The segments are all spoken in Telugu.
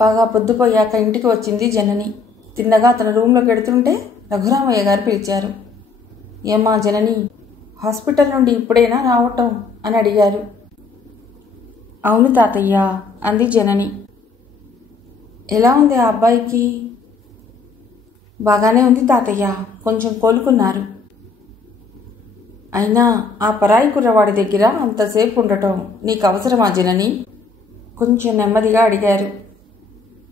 బాగా పొద్దుపోయాక ఇంటికి వచ్చింది జనని. తిన్నగా తన రూంలోకి వెడుతుంటే రఘురామయ్య గారు పిలిచారు. ఏమ్మా జనని, హాస్పిటల్ నుండి ఇప్పుడేనా రావటం అని అడిగారు. అవును తాతయ్య అంది జనని. ఎలా ఉంది ఆ అబ్బాయికి? బాగానే ఉంది తాతయ్య, కొంచెం కోలుకున్నారు. అయినా ఆ పరాయి కుర్రవాడి దగ్గర అంతసేపు ఉండటం నీకు అవసరమా జనని? కొంచెం నెమ్మదిగా అడిగారు.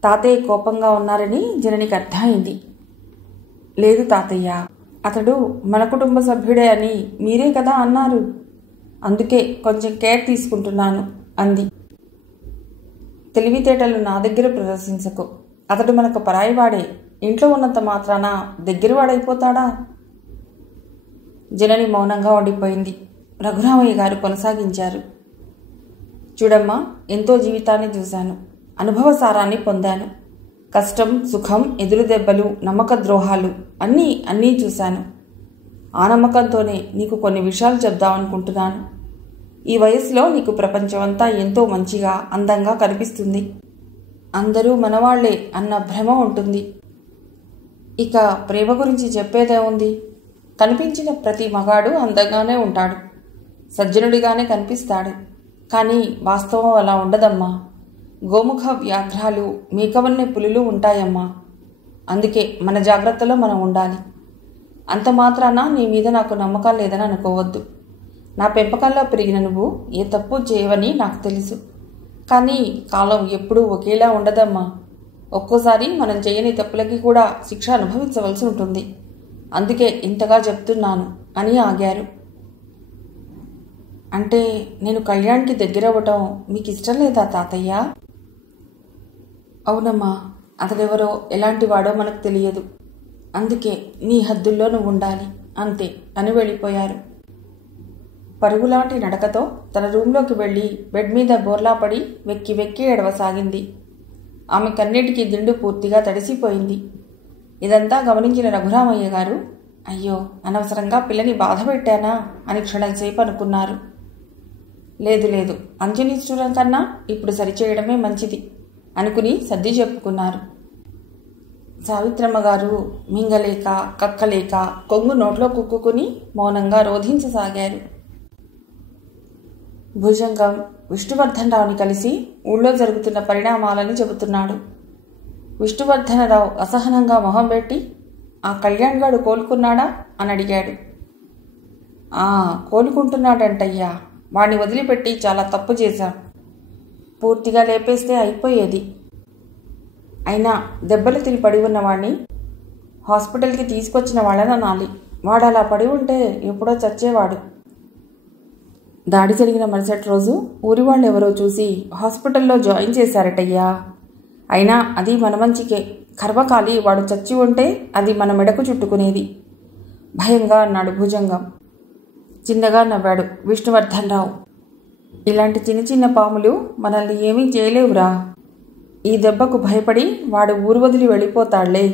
తాతయ్య కోపంగా ఉన్నారని జననికి అర్థమైంది. లేదు తాతయ్య, అతడు మన కుటుంబ సభ్యుడే అని మీరే కదా అన్నారు, అందుకే కొంచెం కేర్ తీసుకుంటున్నాను అంది. తెలివితేటలు నా దగ్గర ప్రదర్శించకు. అతడు మనకు పరాయివాడే, ఇంట్లో ఉన్నంత మాత్రాన దగ్గరవాడైపోతాడా? జనని మౌనంగా ఉండిపోయింది. రఘురామయ్య గారు కొనసాగించారు. చూడమ్మా, ఎంతో జీవితాన్ని చూశాను, అనుభవసారాన్ని పొందాను. కష్టం, సుఖం, ఎదురు దెబ్బలు, నమ్మక ద్రోహాలు అన్నీ చూశాను. ఆ నమ్మకంతోనే నీకు కొన్ని విషయాలు చెప్దామనుకుంటున్నాను. ఈ వయసులో నీకు ప్రపంచమంతా ఎంతో మంచిగా, అందంగా కనిపిస్తుంది. అందరూ మనవాళ్లే అన్న భ్రమ ఉంటుంది. ఇక ప్రేమ గురించి చెప్పేదే ఉంది. కనిపించిన ప్రతి మగాడు అందంగానే ఉంటాడు, సజ్జనుడిగానే కనిపిస్తాడు. కానీ వాస్తవం అలా ఉండదమ్మా. గోముఖ వ్యాఘ్రాలు, మేకవన్నె పులులు ఉంటాయమ్మా. అందుకే మన జాగ్రత్తలో మనం ఉండాలి. అంత మాత్రాన నీ మీద నాకు నమ్మకం లేదని అనుకోవద్దు. నా పెంపకంలో పెరిగిన నువ్వు ఏ తప్పు చేయవని నాకు తెలుసు. కానీ కాలం ఎప్పుడూ ఒకేలా ఉండదమ్మా. ఒక్కోసారి మనం చేయని తప్పులకి కూడా శిక్ష అనుభవించవలసి ఉంటుంది. అందుకే ఇంతగా చెప్తున్నాను అని ఆగారు. అంటే నేను కళ్యాణ్కి దగ్గరవ్వటం మీకు ఇష్టం లేదా తాతయ్య? అవునమ్మా, అతడెవరో ఎలాంటి వాడో మనకు తెలియదు. అందుకే నీ హద్దుల్లో నువ్వు ఉండాలి అంతే అని వెళ్ళిపోయారు. పరుగులాంటి నడకతో తన రూంలోకి వెళ్ళి బెడ్ మీద బోర్లాపడి వెక్కి వెక్కి ఏడవసాగింది. ఆమె కన్నిటికి దిండు పూర్తిగా తడిసిపోయింది. ఇదంతా గమనించిన రఘురామయ్య గారు, అయ్యో అనవసరంగా పిల్లని బాధ పెట్టానా అని క్షణంసేపు అనుకున్నారు. లేదు, అంజనీశ్వరం కన్నా ఇప్పుడు సరిచేయడమే మంచిది అనుకుని సర్ది చెప్పుకున్నారు. సావిత్రమ్మ గారు మింగలేక కక్కలేక కొంగు నోట్లో కుక్కుని మౌనంగా రోధించసాగారు. భుజంగం విష్ణువర్ధనరావుని కలిసి ఊళ్ళో జరుగుతున్న పరిణామాలని చెబుతున్నాడు. విష్ణువర్ధనరావు అసహనంగా మొహం పెట్టి, ఆ కళ్యాణ్ గాడు కోలుకున్నాడా అని అడిగాడు. కోలుకుంటున్నాడంటయ్యా. వాణ్ణి వదిలిపెట్టి చాలా తప్పు చేశాం. పూర్తిగా లేపేస్తే అయిపోయేది. అయినా దెబ్బలు తిని పడి ఉన్నవాణ్ణి హాస్పిటల్కి తీసుకొచ్చిన వాళ్ళని అనాలి. వాడు అలా పడి ఉంటే ఎప్పుడో చచ్చేవాడు. దాడి జరిగిన మరుసటి రోజు ఊరి వాళ్ళు ఎవరో చూసి హాస్పిటల్లో జాయిన్ చేశారటయ్యా. అయినా అది మన మంచికే. కర్మకాలి వాడు చచ్చి ఉంటే అది మన మెడకు చుట్టుకునేది భయంగా అన్నాడు భుజంగం. చిన్నగా నవ్వాడు విష్ణువర్ధనరావు. ఇలాంటి చిన్న చిన్న పాములు మనల్ని ఏమీ చేయలేవురా. ఈ దెబ్బకు భయపడి వాడు ఊరు వదిలి వెళ్ళిపోతాళ్లే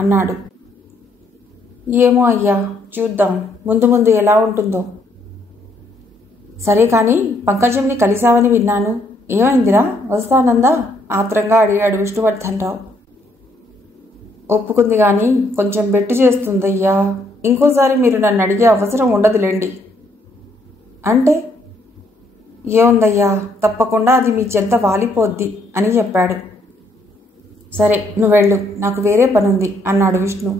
అన్నాడు. ఏమో అయ్యా, చూద్దాం ముందు ఎలా ఉంటుందో. సరే కానీ పంకజంని కలిశావని విన్నాను, ఏమైందిరా? వస్తానందా ఆత్రంగా అడిగాడు విష్ణువర్ధనరావు. ఒప్పుకుంది కానీ కొంచెం బెట్టు చేస్తుందయ్యా. ఇంకోసారి మీరు నన్ను అడిగే అవసరం ఉండదులేండి. అంటే ఏముందయ్యా, తప్పకుండా అది మీ చెంత వాలిపోద్ది అని చెప్పాడు. సరే నువ్వు వెళ్ళు, నాకు వేరే పనుంది అన్నాడు విష్ణు.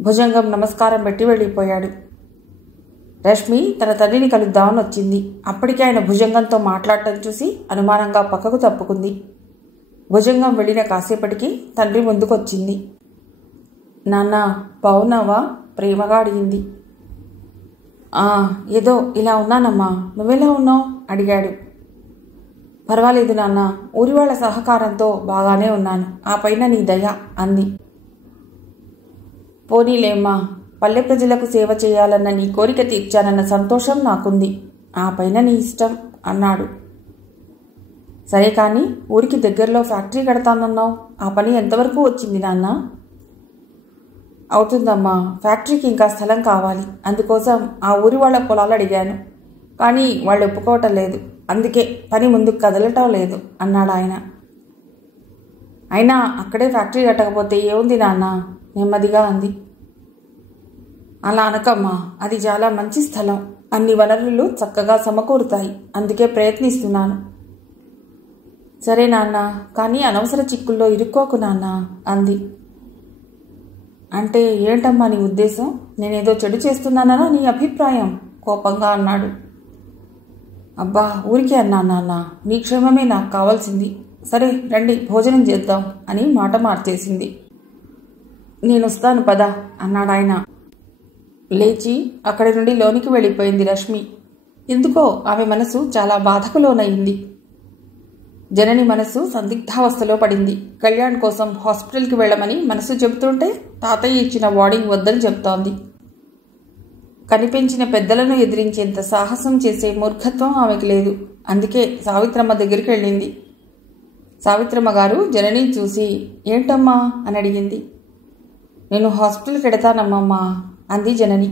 భుజంగం నమస్కారం పెట్టి వెళ్ళిపోయాడు. రష్మి తన తండ్రిని కలుద్దామని వచ్చింది. అప్పటికే ఆయన భుజంగంతో మాట్లాడటం చూసి అనుమానంగా పక్కకు తప్పుకుంది. భుజంగం వెళ్ళిన కాసేపటికి తండ్రి ముందుకొచ్చింది. నాన్న బావున్నావా ప్రేమగా అడిగింది. ఏదో ఇలా ఉన్నానమ్మా, నువ్వెలా ఉన్నావు అడిగాడు. పర్వాలేదు నాన్న, ఊరి వాళ్ళ సహకారంతో బాగానే ఉన్నాను, ఆ పైన నీ దయ అంది. పోనీలేమ్మా, పల్లె ప్రజలకు సేవ చేయాలన్న నీ కోరిక తీర్చానన్న సంతోషం నాకుంది, ఆ పైన నీ ఇష్టం అన్నాడు. సరే కానీ ఊరికి దగ్గరలో ఫ్యాక్టరీ కడతానన్నావు, ఆ పని ఎంతవరకు వచ్చింది నాన్న? అవుతుందమ్మా, ఫ్యాక్టరీకి ఇంకా స్థలం కావాలి. అందుకోసం ఆ ఊరి వాళ్ళ పొలాలు అడిగాను, కానీ వాళ్ళు ఒప్పుకోవటం లేదు. అందుకే పని ముందుకు కదలటం లేదు అన్నాడు ఆయన. అయినా అక్కడే ఫ్యాక్టరీ కట్టకపోతే ఏముంది నాన్న, నెమ్మదిగా అంది. అలా అనకమ్మా, అది చాలా మంచి స్థలం. అన్ని వనరులు చక్కగా సమకూరుతాయి. అందుకే ప్రయత్నిస్తున్నాను. సరే నాన్న, కానీ అనవసర చిక్కుల్లో ఇరుక్కోకు నాన్న అంది. అంటే ఏంటమ్మా నీ ఉద్దేశం? నేనేదో చెడు చేస్తున్నాననా నీ అభిప్రాయం? కోపంగా అన్నాడు. అబ్బా, ఊరికే అన్నా నాన్న, నీ క్షేమమే నాకు కావాల్సింది. సరే రండి, భోజనం చేద్దాం అని మాట మార్చేసింది. నేనొస్తాను పద అన్నాడాయన. లేచి అక్కడి నుండి లోనికి వెళ్ళిపోయింది రశ్మి. ఎందుకో ఆమె మనసు చాలా బాధకు లోనయింది. జనని మనసు సందిగ్ధావస్థలో పడింది. కళ్యాణ్ కోసం హాస్పిటల్కి వెళ్ళమని మనసు చెబుతుంటే తాతయ్య ఇచ్చిన వార్నింగ్ వద్దని చెప్తోంది. కనిపించిన పెద్దలను ఎదిరించేంత సాహసం చేసే మూర్ఖత్వం ఆమెకు లేదు. అందుకే సావిత్రమ్మ దగ్గరికి వెళ్ళింది. సావిత్రమ్మ గారు జనని చూసి, ఏంటమ్మా అని అడిగింది. నేను హాస్పిటల్కి వెడతానమ్మమ్మా అంది జనని.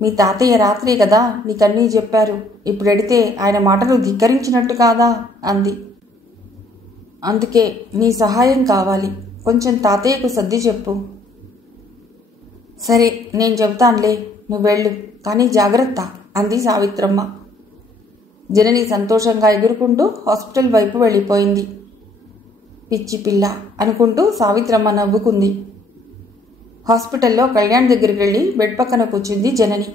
మీ తాతయ్య రాత్రే కదా నీకన్నీ చెప్పారు. ఇప్పుడు ఎడితే ఆయన మాటలు ధిక్కరించినట్టు కాదా అంది. అందుకే నీ సహాయం కావాలి. కొంచెం తాతయ్యకు సర్ది చెప్పు. సరే నేను చెబుతానులే, నువ్వు వెళ్ళు, కానీ జాగ్రత్త అంది సావిత్రమ్మ. జనని సంతోషంగా ఎగురుకుంటూ హాస్పిటల్ వైపు వెళ్ళిపోయింది. పిచ్చి పిల్ల అనుకుంటూ సావిత్రమ్మ నవ్వుకుంది. హాస్పిటల్లో కళ్యాణ్ దగ్గరికి వెళ్ళి బెడ్ పక్కన కూర్చుంది జనని.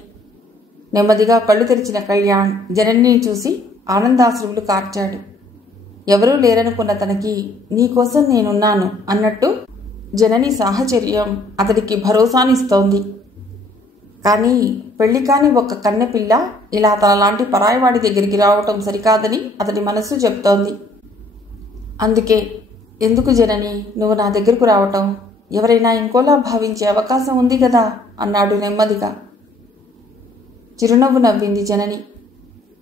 నెమ్మదిగా కళ్ళు తెరిచిన కళ్యాణ్ జననిని చూసి ఆనందాశ్రువులు కార్చాడు. ఎవరూ లేరనుకున్న తనకి నీకోసం నేనున్నాను అన్నట్టు జనని సాహచర్యం అతడికి భరోసానిస్తోంది. కానీ పెళ్లి కాని ఒక కన్నెపిల్ల ఇలా తనలాంటి పరాయివాడి దగ్గరికి రావటం సరికాదని అతడి మనస్సు చెప్తోంది. అందుకే, ఎందుకు జనని నువ్వు నా దగ్గరకు రావటం? ఎవరైనా ఇంకోలా భావించే అవకాశం ఉంది కదా అన్నాడు నెమ్మదిగా. చిరునవ్వు నవ్వింది జనని.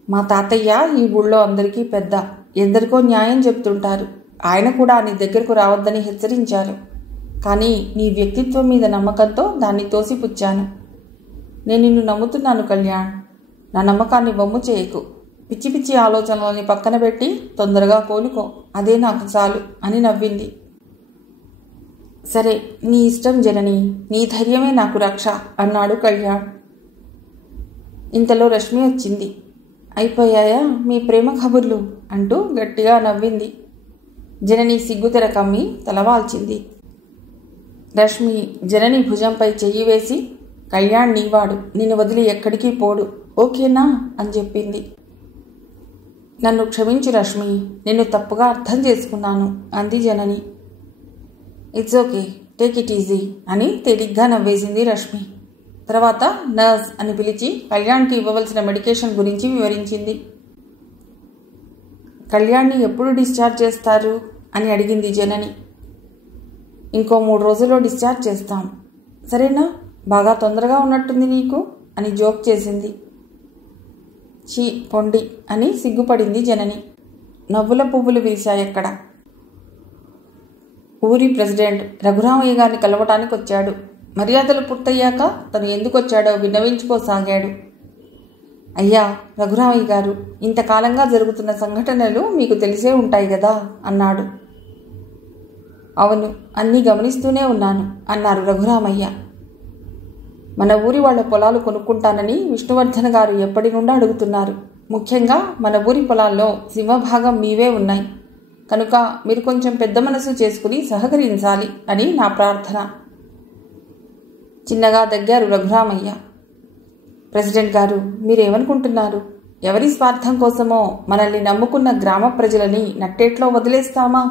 మా తాతయ్య ఈ ఊళ్ళో అందరికీ పెద్ద, ఎందరికో న్యాయం చెప్తుంటారు. ఆయన కూడా నీ దగ్గరకు రావద్దని హెచ్చరించారు. కానీ నీ వ్యక్తిత్వం మీద నమ్మకంతో దాన్ని తోసిపుచ్చాను. నేను నిన్ను నమ్ముతున్నాను కళ్యాణ్. నా నమ్మకాన్ని వమ్ము చేయకు. పిచ్చి పిచ్చి ఆలోచనలని పక్కన పెట్టి తొందరగా కోలుకో, అదే నాకు చాలు అని నవ్వింది. సరే నీ ఇష్టం జనని, నీ ధైర్యమే నాకు రక్ష అన్నాడు కళ్యాణ్. ఇంతలో రశ్మి వచ్చింది. అయిపోయాయా మీ ప్రేమ కబుర్లు అంటూ గట్టిగా నవ్వింది. జనని సిగ్గుతెర కమ్మి తలవాల్చింది. రశ్మి జనని భుజంపై చెయ్యి వేసి, కళ్యాణ్ నీవాడు, నిన్ను వదిలి ఎక్కడికి పోడు, ఓకేనా అని చెప్పింది. నన్ను క్షమించు రశ్మి, నిన్ను తప్పుగా అర్థం చేసుకున్నాను అంది Janani. It's okay, take it easy అని తేలిగ్గా నవ్వేసింది రశ్మి. తర్వాత నర్స్ అని పిలిచి కళ్యాణ్కి ఇవ్వవలసిన మెడికేషన్ గురించి వివరించింది. కళ్యాణ్ని ఎప్పుడు డిశ్చార్జ్ చేస్తారు అని అడిగింది జనని. ఇంకో 3 రోజుల్లో డిశ్చార్జ్ చేస్తాం. సరేనా? బాగా తొందరగా ఉన్నట్టుంది నీకు అని జోక్ చేసింది. చీ పొండి అని సిగ్గుపడింది జనని. నవ్వుల పువ్వులు విరిశాయక్కడ. ఊరి ప్రెసిడెంట్ రఘురామయ్య గారిని కలవటానికి వచ్చాడు. మర్యాదలు పూర్తయ్యాక తను ఎందుకు వచ్చాడో విన్నవించుకోసాగాడు. అయ్యా రఘురామయ్య గారు, ఇంతకాలంగా జరుగుతున్న సంఘటనలు మీకు తెలిసే ఉంటాయి కదా అన్నాడు. అవును, అన్నీ గమనిస్తూనే ఉన్నాను అన్నారు రఘురామయ్య. మన ఊరి వాళ్ల పొలాలు కొనుక్కుంటానని విష్ణువర్ధన్ గారు ఎప్పటి నుండి అడుగుతున్నారు. ముఖ్యంగా మన ఊరి పొలాల్లో సింహభాగం మీవే ఉన్నాయి. కనుక మీరు కొంచెం పెద్ద మనసు చేసుకుని సహకరించాలి అని నా ప్రార్థన. చిన్నగా దగ్గారు రఘురామయ్య. ప్రెసిడెంట్ గారు, మీరేమనుకుంటున్నారు? ఎవరి స్వార్థం కోసమో మనల్ని నమ్ముకున్న గ్రామ ప్రజలని నట్టేట్లో వదిలేస్తామా?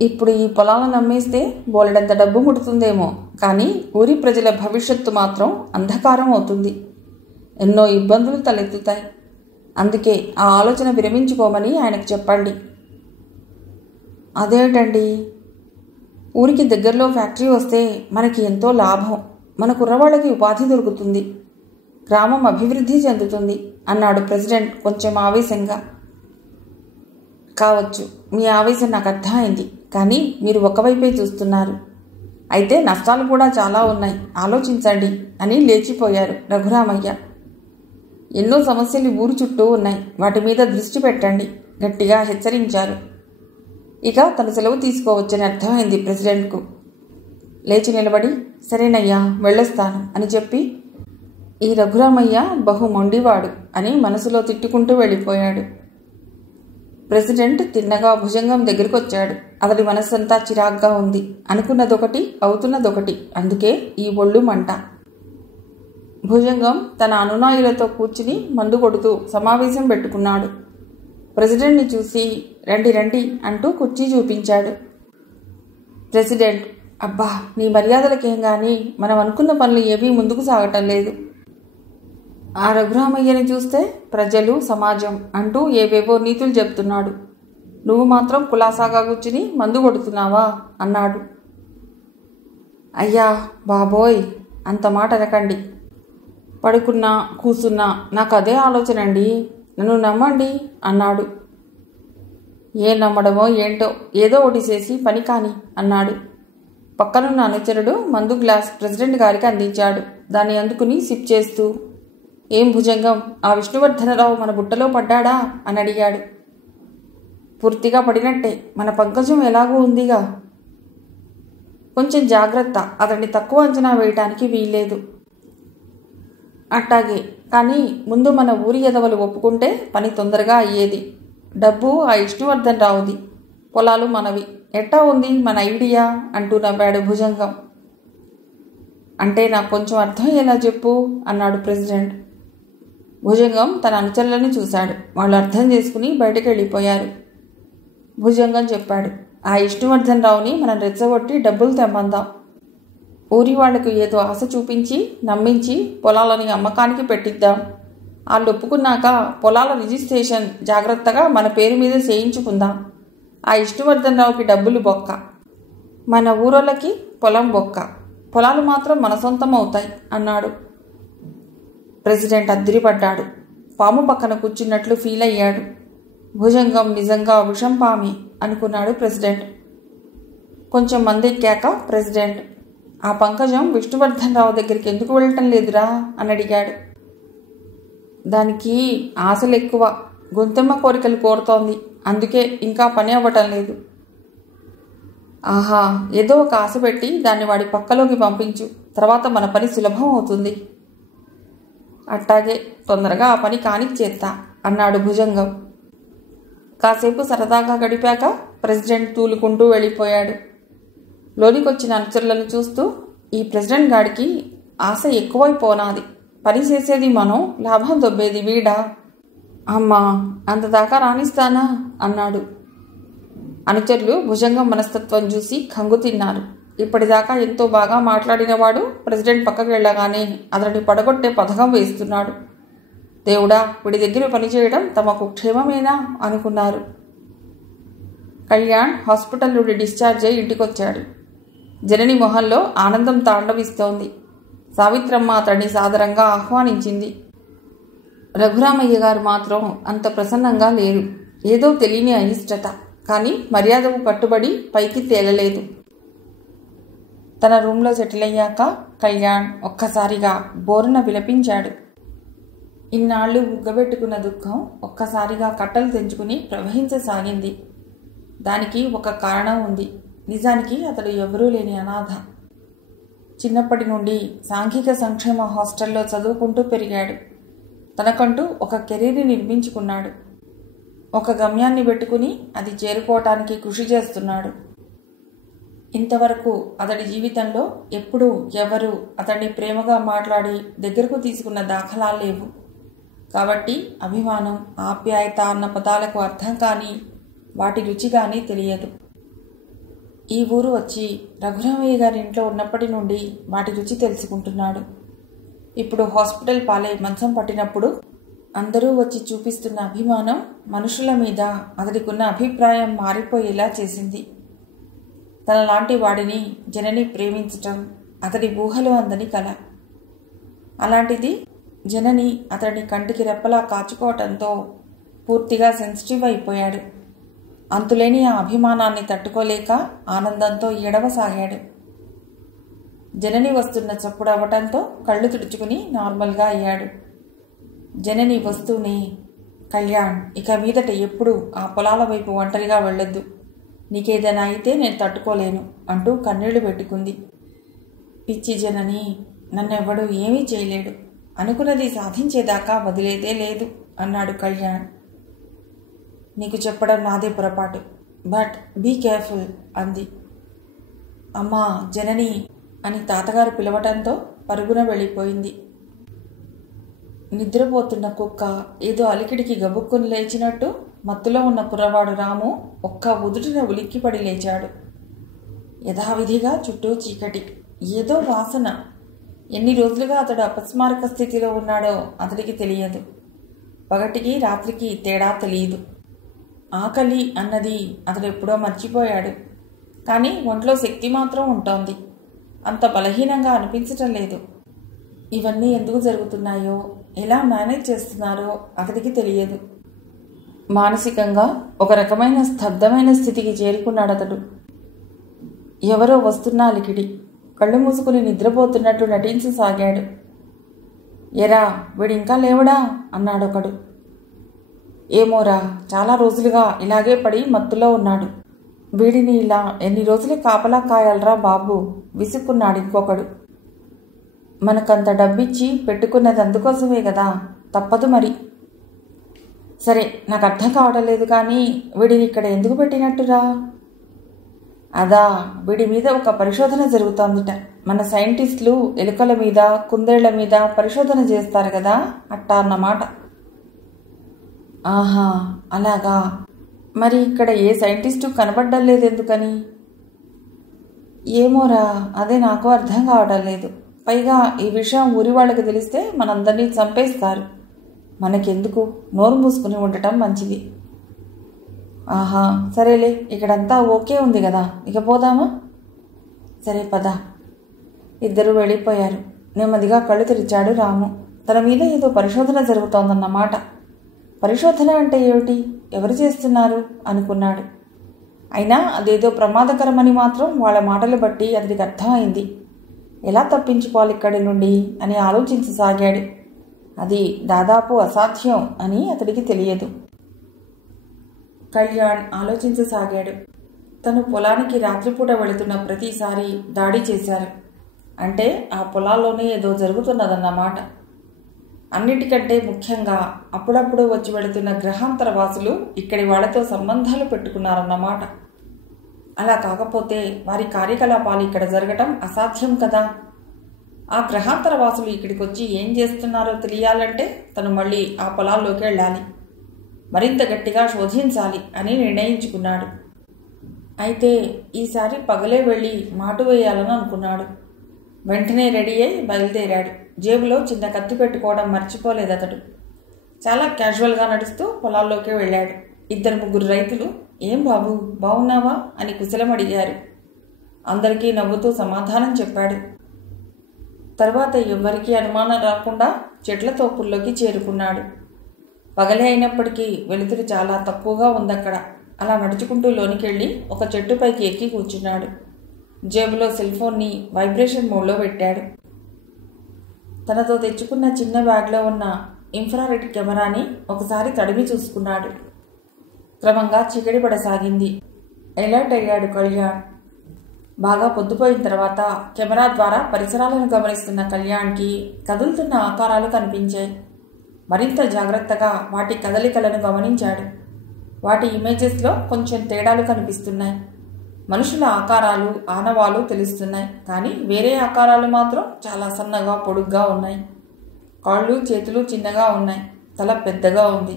ఇప్పుడు ఈ పొలాలను నమ్మేస్తే బోలెడంత డబ్బు ముడుతుందేమో, కానీ ఊరి ప్రజల భవిష్యత్తు మాత్రం అంధకారం అవుతుంది. ఎన్నో ఇబ్బందులు తలెత్తుతాయి. అందుకే ఆ ఆలోచన విరమించుకోమని ఆయనకు చెప్పండి. అదేంటండి? ఊరికి దగ్గరలో ఫ్యాక్టరీ వస్తే మనకి ఎంతో లాభం. మన కుర్రవాళ్ళకి ఉపాధి దొరుకుతుంది. గ్రామం అభివృద్ధి చెందుతుంది అన్నాడు ప్రెసిడెంట్ కొంచెం ఆవేశంగా. కావచ్చు, మీ ఆవేశం నాకు అర్థమైంది. కానీ మీరు ఒకవైపే చూస్తున్నారు. అయితే నష్టాలు కూడా చాలా ఉన్నాయి, ఆలోచించండి అని లేచిపోయారు రఘురామయ్య. ఎన్నో సమస్యలు ఊరు చుట్టూ ఉన్నాయి, వాటి మీద దృష్టి పెట్టండి గట్టిగా హెచ్చరించారు. ఇక తను సెలవు తీసుకోవచ్చని అర్థమైంది ప్రెసిడెంట్కు. లేచి నిలబడి సరేనయ్యా వెళ్ళొస్తాను అని చెప్పి ఈ రఘురామయ్య బహు మొండివాడు అని మనసులో తిట్టుకుంటూ వెళ్ళిపోయాడు. ప్రెసిడెంట్ తిన్నగా భుజంగం దగ్గరికి వచ్చాడు. అతడి మనస్సంతా చిరాగ్గా ఉంది. అనుకున్నదొకటి అవుతున్నదొకటి, అందుకే ఈ ఒళ్ళు మంట. భుజంగం తన అనునాయులతో కూర్చుని మందు కొడుతూ సమావేశం పెట్టుకున్నాడు. ప్రెసిడెంట్ని చూసి రండి రండి అంటూ కుర్చీ చూపించాడు. ప్రెసిడెంట్ అబ్బా నీ మర్యాదలకేం గాని మనం అనుకున్న పనులు ఏవీ ముందుకు సాగటం లేదు. ఆ రఘురామయ్యని చూస్తే ప్రజలు సమాజం అంటూ ఏవేవో నీతులు చెప్తున్నాడు. నువ్వు మాత్రం కులాసాగా కూర్చుని మందు కొడుతున్నావా అన్నాడు. అయ్యా బాబోయ్ అంత మాట అనకండి. పడుకున్నా కూసున్నా నాకు అదే ఆలోచన అండి, నన్ను నమ్మండి అన్నాడు. ఏ నమ్మడమో ఏంటో, ఏదో ఒకటి చేసి పని కాని అన్నాడు. పక్కనున్న అనుచరుడు మందు గ్లాస్ ప్రెసిడెంట్ గారికి అందించాడు. దాన్ని అందుకుని సిప్ చేస్తూ ఏం భుజంగం, ఆ విష్ణువర్ధనరావు మన బుట్టలో పడ్డాడా అని అడిగాడు. పూర్తిగా పడినట్టే, మన పంకజం ఎలాగూ ఉందిగా. కొంచెం జాగ్రత్త, అతన్ని తక్కువ అంచనా వేయటానికి వీల్లేదు. అట్టాగే, కానీ ముందు మన ఊరి ఎదవలు ఒప్పుకుంటే పని తొందరగా అయ్యేది. డబ్బు ఆ విష్ణువర్ధన్ రావుది, పొలాలు మనవి. ఎట్టా ఉంది మన ఐడియా అంటూ నవ్వాడు భుజంగం. అంటే నాకు కొంచెం అర్థం ఎలా చెప్పు అన్నాడు ప్రెసిడెంట్. భుజంగం తన అనుచరులను చూశాడు. వాళ్ళు అర్థం చేసుకుని బయటకు వెళ్ళిపోయారు. భుజంగం చెప్పాడు, ఆ విష్ణువర్ధన్ రావుని మనం రెచ్చగొట్టి డబ్బులు తెమ్మందాం. ఊరి వాళ్లకు ఏదో ఆశ చూపించి నమ్మించి పొలాలని అమ్మకానికి పెట్టిద్దాం. వాళ్ళు ఒప్పుకున్నాక పొలాల రిజిస్ట్రేషన్ జాగ్రత్తగా మన పేరు మీద చేయించుకుందాం. ఆ విష్ణువర్ధన్ రావుకి డబ్బులు బొక్క, మన ఊరోళ్ళకి పొలం బొక్క, పొలాలు మాత్రం మన సొంతం అవుతాయి అన్నాడు. ప్రెసిడెంట్ అద్దిరిపడ్డాడు. పాము పక్కన కూర్చున్నట్లు ఫీల్ అయ్యాడు. భుజంగం నిజంగా విషం పామి అనుకున్నాడు ప్రెసిడెంట్. కొంచెం మంది ఎక్కాక ప్రెసిడెంట్ ఆ పంకజం విష్ణువర్ధన్ రావు దగ్గరికి ఎందుకు వెళ్ళటం లేదురా అని అడిగాడు. దానికి ఆశలు ఎక్కువ, గొంతెమ్మ కోరికలు కోరుతోంది, అందుకే ఇంకా పని అవ్వటం లేదు. ఆహా, ఏదో ఒక ఆశ పెట్టి దాన్ని వాడి పక్కలోకి పంపించు, తర్వాత మన పని సులభం అవుతుంది. అట్టాగే, తొందరగా ఆ పని కానిచ్చేస్తా అన్నాడు భుజంగం. కాసేపు సరదాగా గడిపాక ప్రెసిడెంట్ తూలుకుంటూ వెళ్ళిపోయాడు. లోనికొచ్చిన అనుచరులను చూస్తూ ఈ ప్రెసిడెంట్ గాడికి ఆశ ఎక్కువైపోనాది, పని చేసేది మనం, లాభం దొబ్బేది వీడా. అమ్మా అంతదాకా రాణిస్తానా అన్నాడు. అనుచరులు భుజంగం మనస్తత్వం చూసి కంగు తిన్నారు. ఇప్పటిదాకా ఎంతో బాగా మాట్లాడినవాడు ప్రెసిడెంట్ పక్కకు వెళ్ళగానే అతడిని పడగొట్టే పథకం వేస్తున్నాడు. దేవుడా, వీడి దగ్గర పనిచేయడం తమకు క్షేమమేనా అనుకున్నారు. కళ్యాణ్ హాస్పిటల్ నుండి డిశ్చార్జ్ అయి ఇంటికొచ్చాడు. జనని మొహంలో ఆనందం తాండవిస్తోంది. సావిత్రమ్మ అతడిని సాదరంగా ఆహ్వానించింది. రఘురామయ్య గారు మాత్రం అంత ప్రసన్నంగా లేరు. ఏదో తెలియని అయిష్టత, కానీ మర్యాదకు కట్టుబడి పైకి తేలలేదు. తన రూంలో సెటిల్ అయ్యాక కళ్యాణ్ ఒక్కసారిగా బోరున విలపించాడు. ఇన్నాళ్లు ఉగ్గబెట్టుకున్న దుఃఖం ఒక్కసారిగా కట్టలు తెంచుకుని ప్రవహించసాగింది. దానికి ఒక కారణం ఉంది. నిజానికి అతడు ఎవరూ లేని అనాథ. చిన్నప్పటి నుండి సాంఘిక సంక్షేమ హాస్టల్లో చదువుకుంటూ పెరిగాడు. తనకంటూ ఒక కెరీర్ని నిర్మించుకున్నాడు. ఒక గమ్యాన్ని పెట్టుకుని అది చేరుకోవటానికి కృషి చేస్తున్నాడు. ఇంతవరకు అతడి జీవితంలో ఎప్పుడూ ఎవరు అతడిని ప్రేమగా మాట్లాడి దగ్గరకు తీసుకున్న దాఖలాలు లేవు. కాబట్టి అభిమానం, ఆప్యాయత అన్న పదాలకు అర్థం కానీ వాటి రుచి కానీ తెలియదు. ఈ ఊరు వచ్చి రఘురామయ్య గారి ఇంట్లో ఉన్నప్పటి నుండి వాటి రుచి తెలుసుకుంటున్నాడు. ఇప్పుడు హాస్పిటల్ పాలై మంచం పట్టినప్పుడు అందరూ వచ్చి చూపిస్తున్న అభిమానం మనుషుల మీద అతడికున్న అభిప్రాయం మారిపోయేలా చేసింది. తనలాంటి వాడిని జనని ప్రేమించటం అతడి ఊహలో అందని కల. అలాంటిది జనని అతడిని కంటికి రెప్పలా కాచుకోవటంతో పూర్తిగా సెన్సిటివ్ అయిపోయాడు. అంతులేని ఆ అభిమానాన్ని తట్టుకోలేక ఆనందంతో ఏడవసాగాడు. జనని వస్తున్న చప్పుడు అవ్వటంతో కళ్ళు తుడుచుకుని నార్మల్గా అయ్యాడు. జనని వస్తూనే, కళ్యాణ్ ఇక మీదట ఎప్పుడు ఆ పొలాల వైపు ఒంటరిగా వెళ్ళొద్దు, నీకేదైనా అయితే నేను తట్టుకోలేను అంటూ కన్నీళ్లు పెట్టుకుంది. పిచ్చి జనని, నన్నెవ్వడూ ఏమీ చేయలేడు. అనుకున్నది సాధించేదాకా వదిలేదే లేదు అన్నాడు కళ్యాణ్. నీకు చెప్పడం నాదే పొరపాటు, బట్ బీ కేర్ఫుల్ అంది. అమ్మా జనని అని తాతగారు పిలవటంతో పరుగున వెళ్ళిపోయింది. నిద్రపోతున్న కుక్క ఏదో అలికిడికి గబుక్కుని లేచినట్టు మత్తులో ఉన్న కుర్రవాడు రాము ఒక్క ఉదుటిన ఉలిక్కిపడి లేచాడు. యథావిధిగా చుట్టూ చీకటి, ఏదో వాసన. ఎన్ని రోజులుగా అతడు అపస్మారక స్థితిలో ఉన్నాడో అతడికి తెలియదు. పగటికి రాత్రికి తేడా తెలియదు. ఆకలి అన్నది అతడు ఎప్పుడో మర్చిపోయాడు. కానీ ఒంట్లో శక్తి మాత్రం ఉంటోంది. అంత బలహీనంగా అనిపించటం లేదు. ఇవన్నీ ఎందుకు జరుగుతున్నాయో, ఎలా మేనేజ్ చేస్తున్నారో అతడికి తెలియదు. మానసికంగా ఒక రకమైన స్తబ్దమైన స్థితికి చేరుకున్నాడు అతడు. ఎవరో వస్తున్నా అలికిడి. కళ్ళు మూసుకుని నిద్రపోతున్నట్టు నటించసాగాడు. ఎరా వీడింకా లేవడా అన్నాడొకడు. ఏమోరా, చాలా రోజులుగా ఇలాగే పడి మత్తులో ఉన్నాడు. వీడిని ఇలా ఎన్ని రోజులు కాపలా కాయాలరా బాబు విసుక్కున్నాడు ఇంకొకడు. మనకంత డబ్బిచ్చి పెట్టుకున్నది అందుకోసమే కదా, తప్పదు మరి. సరే, నాకు అర్థం కావడం లేదు కానీ వీడిని ఇక్కడ ఎందుకు పెట్టినట్టురా? అదా, వీడి మీద ఒక పరిశోధన జరుగుతోందిట. మన సైంటిస్టులు ఎలుకల మీద, కుందేళ్ల మీద పరిశోధన చేస్తారు కదా, అట్టా అన్నమాట. ఆహా, అలాగా. మరి ఇక్కడ ఏ సైంటిస్టు కనబడ్డం లేదు ఎందుకని? ఏమోరా, అదే నాకు అర్థం కావడం లేదు. పైగా ఈ విషయం ఊరి వాళ్ళకి తెలిస్తే మనందరినీ చంపేస్తారు. మనకెందుకు, నోరు మూసుకుని ఉండటం మంచిది. ఆహా, సరేలే, ఇక్కడంతా ఓకే ఉంది కదా, ఇక పోదామా? సరే పద. ఇద్దరు వెళ్ళిపోయారు. నెమ్మదిగా కళ్ళు తెరిచాడు రాము. తన మీద ఏదో పరిశోధన జరుగుతోందన్నమాట. పరిశోధన అంటే ఏమిటి, ఎవరు చేస్తున్నారు అనుకున్నాడు. అయినా అదేదో ప్రమాదకరమని మాత్రం వాళ్ళ మాటలు బట్టి అతడికి అర్థమైంది. ఎలా తప్పించుకోవాలి ఇక్కడి నుండి అని ఆలోచించసాగాడు. అది దాదాపు అసాధ్యం అని అతడికి తెలియదు. కళ్యాణ్ ఆలోచించసాగాడు. తను పొలానికి రాత్రిపూట వెళుతున్న ప్రతిసారి దాడి చేశారు. అంటే ఆ పొలాల్లోనే ఏదో జరుగుతున్నదన్నమాట. అన్నిటికంటే ముఖ్యంగా అప్పుడప్పుడు వచ్చి వెళుతున్న గ్రహాంతర వాసులు ఇక్కడి వాళ్లతో సంబంధాలు పెట్టుకున్నారన్నమాట. అలా కాకపోతే వారి కార్యకలాపాలు ఇక్కడ జరగటం అసాధ్యం కదా. ఆ గ్రహాంతర వాసులు ఇక్కడికి వచ్చి ఏం చేస్తున్నారో తెలియాలంటే తను మళ్ళీ ఆ పొలాల్లోకి వెళ్ళాలి, మరింత గట్టిగా శోధించాలి అని నిర్ణయించుకున్నాడు. అయితే ఈసారి పగలే వెళ్ళి మాటు వేయాలని అనుకున్నాడు. వెంటనే రెడీ అయి బయలుదేరాడు. జేబులో చిన్న కత్తి పెట్టుకోవడం మర్చిపోలేదు అతడు. చాలా క్యాజువల్గా నడుస్తూ పొలాల్లోకి వెళ్ళాడు. 2-3 రైతులు ఏం బాబు బాగున్నావా అని కుశలం అడిగారు. అందరికీ నవ్వుతూ సమాధానం చెప్పాడు. తర్వాత ఎవ్వరికీ అనుమానం రాకుండా చెట్ల తోపుల్లోకి చేరుకున్నాడు. పగలే అయినప్పటికీ వెలుతురు చాలా తక్కువగా ఉందక్కడ. అలా నడుచుకుంటూ లోనికెళ్ళి ఒక చెట్టుపైకి ఎక్కి కూర్చున్నాడు. జేబులో సెల్ఫోన్ని వైబ్రేషన్ మోడ్లో పెట్టాడు. తనతో తెచ్చుకున్న చిన్న బ్యాగ్లో ఉన్న ఇన్ఫ్రారెడ్ కెమెరాని ఒకసారి తడిమి చూసుకున్నాడు. క్రమంగా చీకటి పడసాగింది. అలర్ట్ అయ్యాడు కళ్యాణ్. బాగా పొద్దుపోయిన తర్వాత కెమెరా ద్వారా పరిసరాలను గమనిస్తున్న కళ్యాణ్కి కదులుతున్న ఆకారాలు కనిపించాయి. మరింత జాగ్రత్తగా వాటి కదలికలను గమనించాడు. వాటి ఇమేజెస్లో కొంచెం తేడాలు కనిపిస్తున్నాయి. మనుషుల ఆకారాలు, ఆనవాలు తెలుస్తున్నాయి. కానీ వేరే ఆకారాలు మాత్రం చాలా సన్నగా పొడుగ్గా ఉన్నాయి. కాళ్ళు చేతులు చిన్నగా ఉన్నాయి. తల పెద్దగా ఉంది.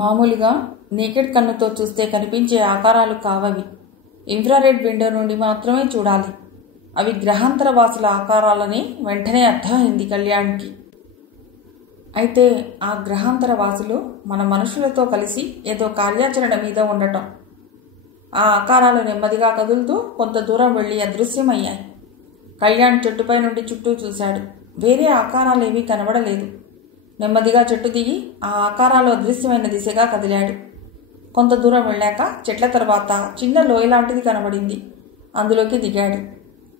మామూలుగా నేకెడ్ కన్నుతో చూస్తే కనిపించే ఆకారాలు కావవి. ఇన్ఫ్రారెడ్ విండో నుండి మాత్రమే చూడాలి. అవి గ్రహాంతర వాసుల ఆకారాలని వెంటనే అర్థమైంది కళ్యాణ్కి. అయితే ఆ గ్రహాంతర వాసులు మన మనుషులతో కలిసి ఏదో కార్యాచరణ మీద ఉండటం. ఆ ఆకారాలు నెమ్మదిగా కదులుతూ కొంత దూరం వెళ్ళి అదృశ్యమయ్యాయి. కళ్యాణ్ చెట్టుపై నుండి చుట్టూ చూశాడు. వేరే ఆకారాలేవీ కనబడలేదు. నెమ్మదిగా చెట్టు దిగి ఆ ఆకారాలు అదృశ్యమైన దిశగా కదిలాడు. కొంత దూరం వెళ్ళాక చెట్ల తర్వాత చిన్న లోయ లాంటిది కనబడింది. అందులోకి దిగాడు.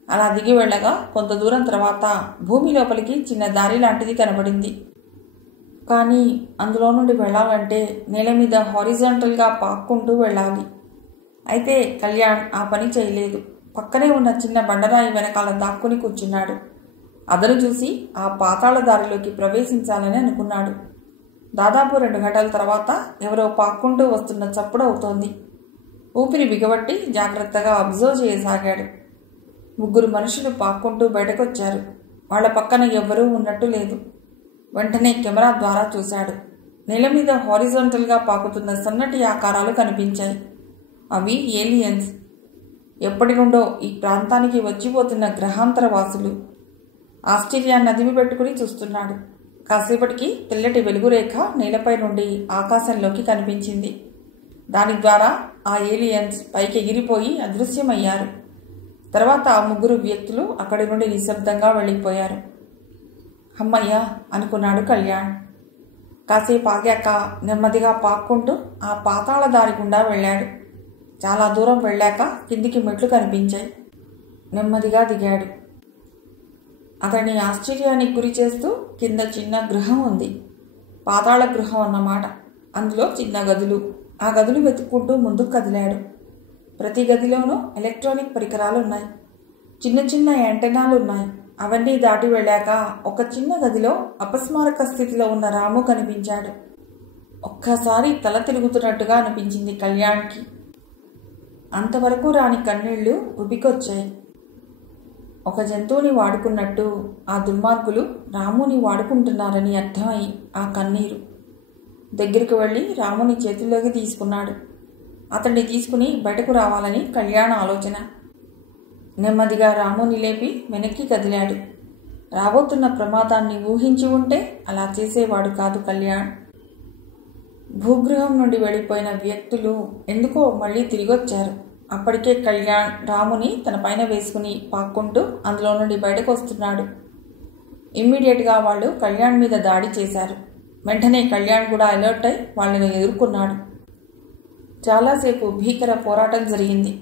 అలా దిగి వెళ్ళగా కొంత దూరం తర్వాత భూమి లోపలికి చిన్న దారి లాంటిది కనబడింది. కానీ అందులో నుండి వెళ్ళాలంటే నేల మీద హారిజాంటల్గా పాక్కుంటూ వెళ్ళాలి. అయితే కళ్యాణ్ ఆ పని చేయలేదు. పక్కనే ఉన్న చిన్న బండరాయి వెనకాల దాక్కుని కూర్చున్నాడు. అదను చూసి ఆ పాతాళ దారిలోకి ప్రవేశించాలని అనుకున్నాడు. దాదాపు 2 గంటల తర్వాత ఎవరో పాక్కుంటూ వస్తున్న చప్పుడు అవుతోంది. ఊపిరి బిగబట్టి జాగ్రత్తగా అబ్జర్వ్ చేయసాగాడు. 3 మనుషులు పాక్కుంటూ బయటకొచ్చారు. వాళ్ల పక్కన ఎవ్వరూ ఉన్నట్టు లేదు. వెంటనే కెమెరా ద్వారా చూశాడు. నేల మీద హారిజాంటల్గా పాకుతున్న సన్నటి ఆకారాలు కనిపించాయి. అవి ఏలియన్స్. ఎప్పటి నుండో ఈ ప్రాంతానికి వచ్చిపోతున్న గ్రహాంతర వాసులు. ఆశ్చర్యాన్ని అదిమి పెట్టుకుని చూస్తున్నాడు. కాసేపటికి తెల్లటి వెలుగురేఖ నేలపై నుండి ఆకాశంలోకి కనిపించింది. దాని ద్వారా ఆ ఏలియన్స్ పైకి ఎగిరిపోయి అదృశ్యమయ్యారు. తర్వాత ఆ 3 వ్యక్తులు అక్కడి నుండి నిశ్శబ్దంగా వెళ్ళిపోయారు. అమ్మయ్యా అనుకున్నాడు కళ్యాణ్. కాసేపు ఆగాక నెమ్మదిగా పాక్కుంటూ ఆ పాతాళ దారి గుండా వెళ్ళాడు. చాలా దూరం వెళ్ళాక కిందికి మెట్లు కనిపించాయి. నెమ్మదిగా దిగాడు. అతన్ని ఆశ్చర్యానికి గురి చేస్తూ కింద చిన్న గృహం ఉంది. పాతాళ గృహం అన్నమాట. అందులో చిన్న గదులు. ఆ గదులు వెతుక్కుంటూ ముందుకు కదిలాడు. ప్రతి గదిలోనూ ఎలక్ట్రానిక్ పరికరాలు ఉన్నాయి. చిన్న చిన్న యాంటెనాలు ఉన్నాయి. అవన్నీ దాటి వెళ్ళాక ఒక చిన్న గదిలో అపస్మారక స్థితిలో ఉన్న రాము కనిపించాడు. ఒక్కసారి తల తిరుగుతున్నట్టుగా అనిపించింది కళ్యాణ్కి. అంతవరకు రాని కన్నీళ్లు ఉబికొచ్చాయి. ఒక జంతువుని వాడుకున్నట్టు ఆ దుర్మార్గులు రాముని వాడుకుంటున్నారని అర్థమై ఆ కన్నీరు. దగ్గరికి వెళ్ళి రాముని చేతుల్లోకి తీసుకున్నాడు. అతన్ని తీసుకుని బయటకు రావాలని కళ్యాణ్ ఆలోచన. నెమ్మదిగా రాముని లేపి వెనక్కి కదిలాడు. రాబోతున్న ప్రమాదాన్ని ఊహించి ఉంటే అలా చేసేవాడు కాదు కళ్యాణ్. భూగృహం నుండి వెళ్ళిపోయిన వ్యక్తులు ఎందుకో మళ్ళీ తిరిగొచ్చారు. అప్పటికే కళ్యాణ్ రాముని తన పైన వేసుకుని పాక్కుంటూ అందులో నుండి బయటకు వస్తున్నాడు. ఇమ్మీడియట్గా వాళ్ళు కళ్యాణ్ మీద దాడి చేశారు. వెంటనే కళ్యాణ్ కూడా అలర్ట్ అయి వాళ్ళని ఎదుర్కొన్నాడు. చాలాసేపు భీకర పోరాటం జరిగింది.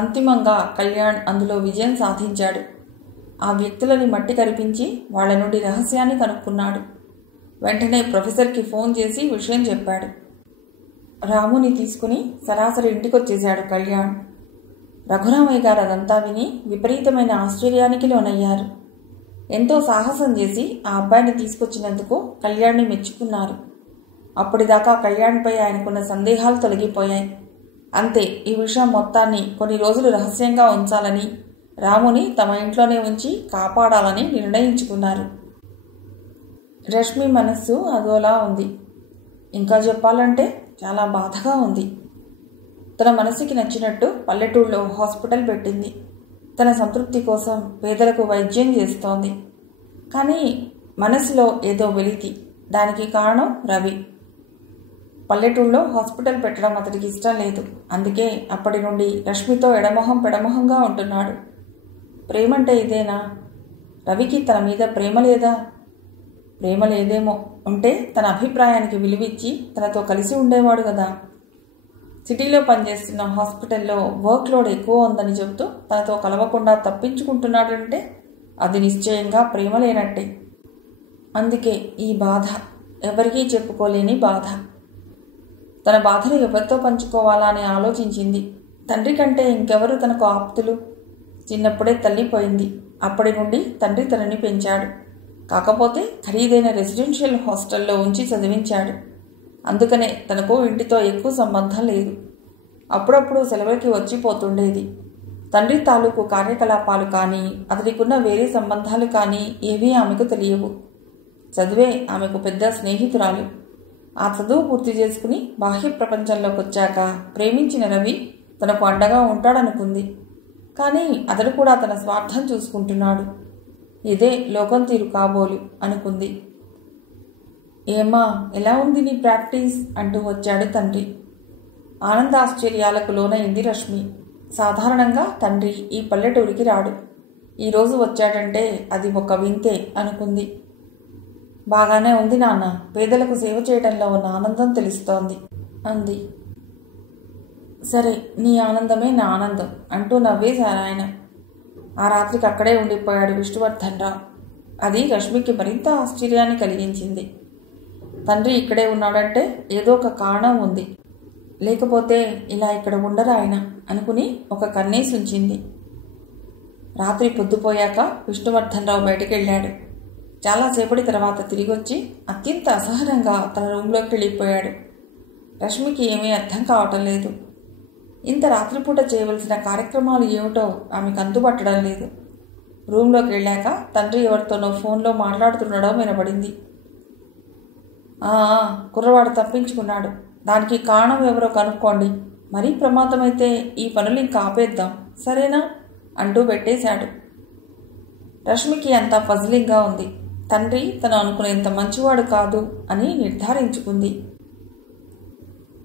అంతిమంగా కళ్యాణ్ అందులో విజయం సాధించాడు. ఆ వ్యక్తులని మట్టి కరిపించి వాళ్ళ నుండి రహస్యాన్ని కనుక్కున్నాడు. వెంటనే ప్రొఫెసర్కి ఫోన్ చేసి విషయం చెప్పాడు. రాముని తీసుకుని సరాసరి ఇంటికొచ్చేశాడు కళ్యాణ్. రఘురామయ్య గారు అదంతా విని విపరీతమైన ఆశ్చర్యానికి లోనయ్యారు. ఎంతో సాహసం చేసి ఆ అబ్బాయిని తీసుకొచ్చినందుకు కళ్యాణ్ని మెచ్చుకున్నారు. అప్పటిదాకా కళ్యాణ్పై ఆయనకున్న సందేహాలు తొలగిపోయాయి. అంతే, ఈ విషయం మొత్తాన్ని కొన్ని రోజులు రహస్యంగా ఉంచాలని, రాముని తమ ఇంట్లోనే ఉంచి కాపాడాలని నిర్ణయించుకున్నారు. రష్మి మనస్సు అదోలా ఉంది. ఇంకా చెప్పాలంటే చాలా బాధగా ఉంది. తన మనసుకి నచ్చినట్టు పల్లెటూళ్ళలో హాస్పిటల్ పెట్టింది. తన సంతృప్తి కోసం పేదలకు వైద్యం చేస్తోంది. కానీ మనసులో ఏదో వెలితి. దానికి కారణం రవి. పల్లెటూళ్ళలో హాస్పిటల్ పెట్టడం అతడికి ఇష్టం లేదు. అందుకే అప్పటి నుండి రష్మితో ఎడమొహం పెడమొహంగా ఉంటున్నాడు. ప్రేమంటే ఇదేనా? రవికి తన మీద ప్రేమ లేదా? ప్రేమ లేదేమో. ఉంటే తన అభిప్రాయానికి విలువిచ్చి తనతో కలిసి ఉండేవాడు కదా. సిటీలో పనిచేస్తున్న హాస్పిటల్లో వర్క్ లోడ్ ఎక్కువ ఉందని చెబుతూ తనతో కలవకుండా తప్పించుకుంటున్నాడంటే అది నిశ్చయంగా ప్రేమ లేనట్టే. అందుకే ఈ బాధ, ఎవరికీ చెప్పుకోలేని బాధ. తన బాధను ఎవరితో పంచుకోవాలా అని ఆలోచించింది. తండ్రి కంటే ఇంకెవరు తనకు ఆప్తులు? చిన్నప్పుడే తల్లి పోయింది. అప్పటి నుండి తండ్రి తనని పెంచాడు. కాకపోతే ఖరీదైన రెసిడెన్షియల్ హాస్టల్లో ఉంచి చదివించాడు. అందుకనే తనకు ఇంటితో ఎక్కువ సంబంధం లేదు. అప్పుడప్పుడు సెలవులకి వచ్చిపోతుండేది. తండ్రి తాలూకు కార్యకలాపాలు కానీ, అతడికున్న వేరే సంబంధాలు కానీ ఏవీ ఆమెకు తెలియవు. చదివే ఆమెకు పెద్ద స్నేహితురాలు. ఆ చదువు పూర్తి చేసుకుని బాహ్య ప్రపంచంలోకి వచ్చాక ప్రేమించిన రవి తనకు అండగా ఉంటాడనుకుంది. కానీ అతడు కూడా తన స్వార్థం చూసుకుంటున్నాడు. ఇదే లోకం తీరు కాబోలు అనుకుంది. ఏమా, ఎలా ఉంది నీ ప్రాక్టీస్ అంటూ వచ్చాడు తండ్రి. ఆనందాశ్చర్యాలకు లోనైంది రష్మి. సాధారణంగా తండ్రి ఈ పల్లెటూరికి రాడు. ఈరోజు వచ్చాడంటే అది ఒక వింతే అనుకుంది. బాగానే ఉంది నాన్న, పేదలకు సేవ చేయడంలో ఉన్న ఆనందం తెలుస్తోంది అంది. సరే, నీ ఆనందమే నా ఆనందం అంటూ నవ్వేశారు ఆయన. ఆ రాత్రికి అక్కడే ఉండిపోయాడు విష్ణువర్ధన్ రావు. అది రష్మికి మరింత ఆశ్చర్యాన్ని కలిగించింది. తండ్రి ఇక్కడే ఉన్నాడంటే ఏదో ఒక కారణం ఉంది. లేకపోతే ఇలా ఇక్కడ ఉండరు ఆయన అనుకుని ఒక కన్నేసి ఉంచింది. రాత్రి పొద్దుపోయాక విష్ణువర్ధనరావు బయటకెళ్ళాడు. చాలాసేపటి తర్వాత తిరిగొచ్చి అత్యంత అసహనంగా తన రూంలోకి వెళ్ళిపోయాడు. రష్మికి ఏమీ అర్థం కావటం లేదు. ఇంత రాత్రిపూట చేయవలసిన కార్యక్రమాలు ఏమిటో ఆమెకు అంతుపట్టడం లేదు. రూంలోకి వెళ్ళాక తండ్రి ఎవరితోనో ఫోన్లో మాట్లాడుతుండడం వినబడింది. కుర్రవాడు తప్పించుకున్నాడు, దానికి కారణం ఎవరో కనుక్కోండి, మరీ ప్రమాదమైతే ఈ పనులు ఇంకా ఆపేద్దాం, సరేనా అంటూ పెట్టేశాడు. రష్మికి అంతా ఫజిలింగ్గా ఉంది. తండ్రి తను అనుకునేంత మంచివాడు కాదు అని నిర్ధారించుకుంది.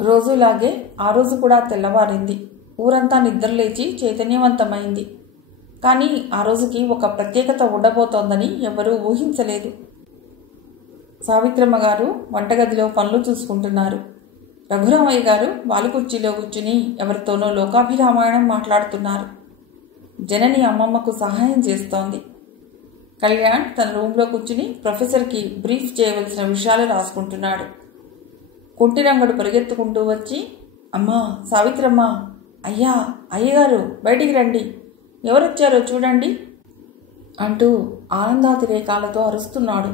రోజులాగే ఆ రోజు కూడా తెల్లవారింది. ఊరంతా నిద్రలేచి చైతన్యవంతమైంది. కానీ ఆ రోజుకి ఒక ప్రత్యేకత ఉండబోతోందని ఎవరూ ఊహించలేదు. సావిత్రమ్మ గారు వంటగదిలో పనులు చూసుకుంటున్నారు. రఘురామయ్య గారు వాలుకుర్చీలో కూర్చుని ఎవరితోనో లోకాభిరామాయణం మాట్లాడుతున్నారు. జనని అమ్మమ్మకు సహాయం చేస్తోంది. కళ్యాణ్ తన రూంలో కూర్చుని ప్రొఫెసర్కి బ్రీఫ్ చేయవలసిన విషయాలు రాసుకుంటున్నాడు. కుంటిరంగడు పరిగెత్తుకుంటూ వచ్చి, అమ్మా సావిత్రమ్మ, అయ్యా అయ్యగారు బయటికి రండి, ఎవరొచ్చారో చూడండి అంటూ ఆనందాతిరేకాలతో అరుస్తున్నాడు.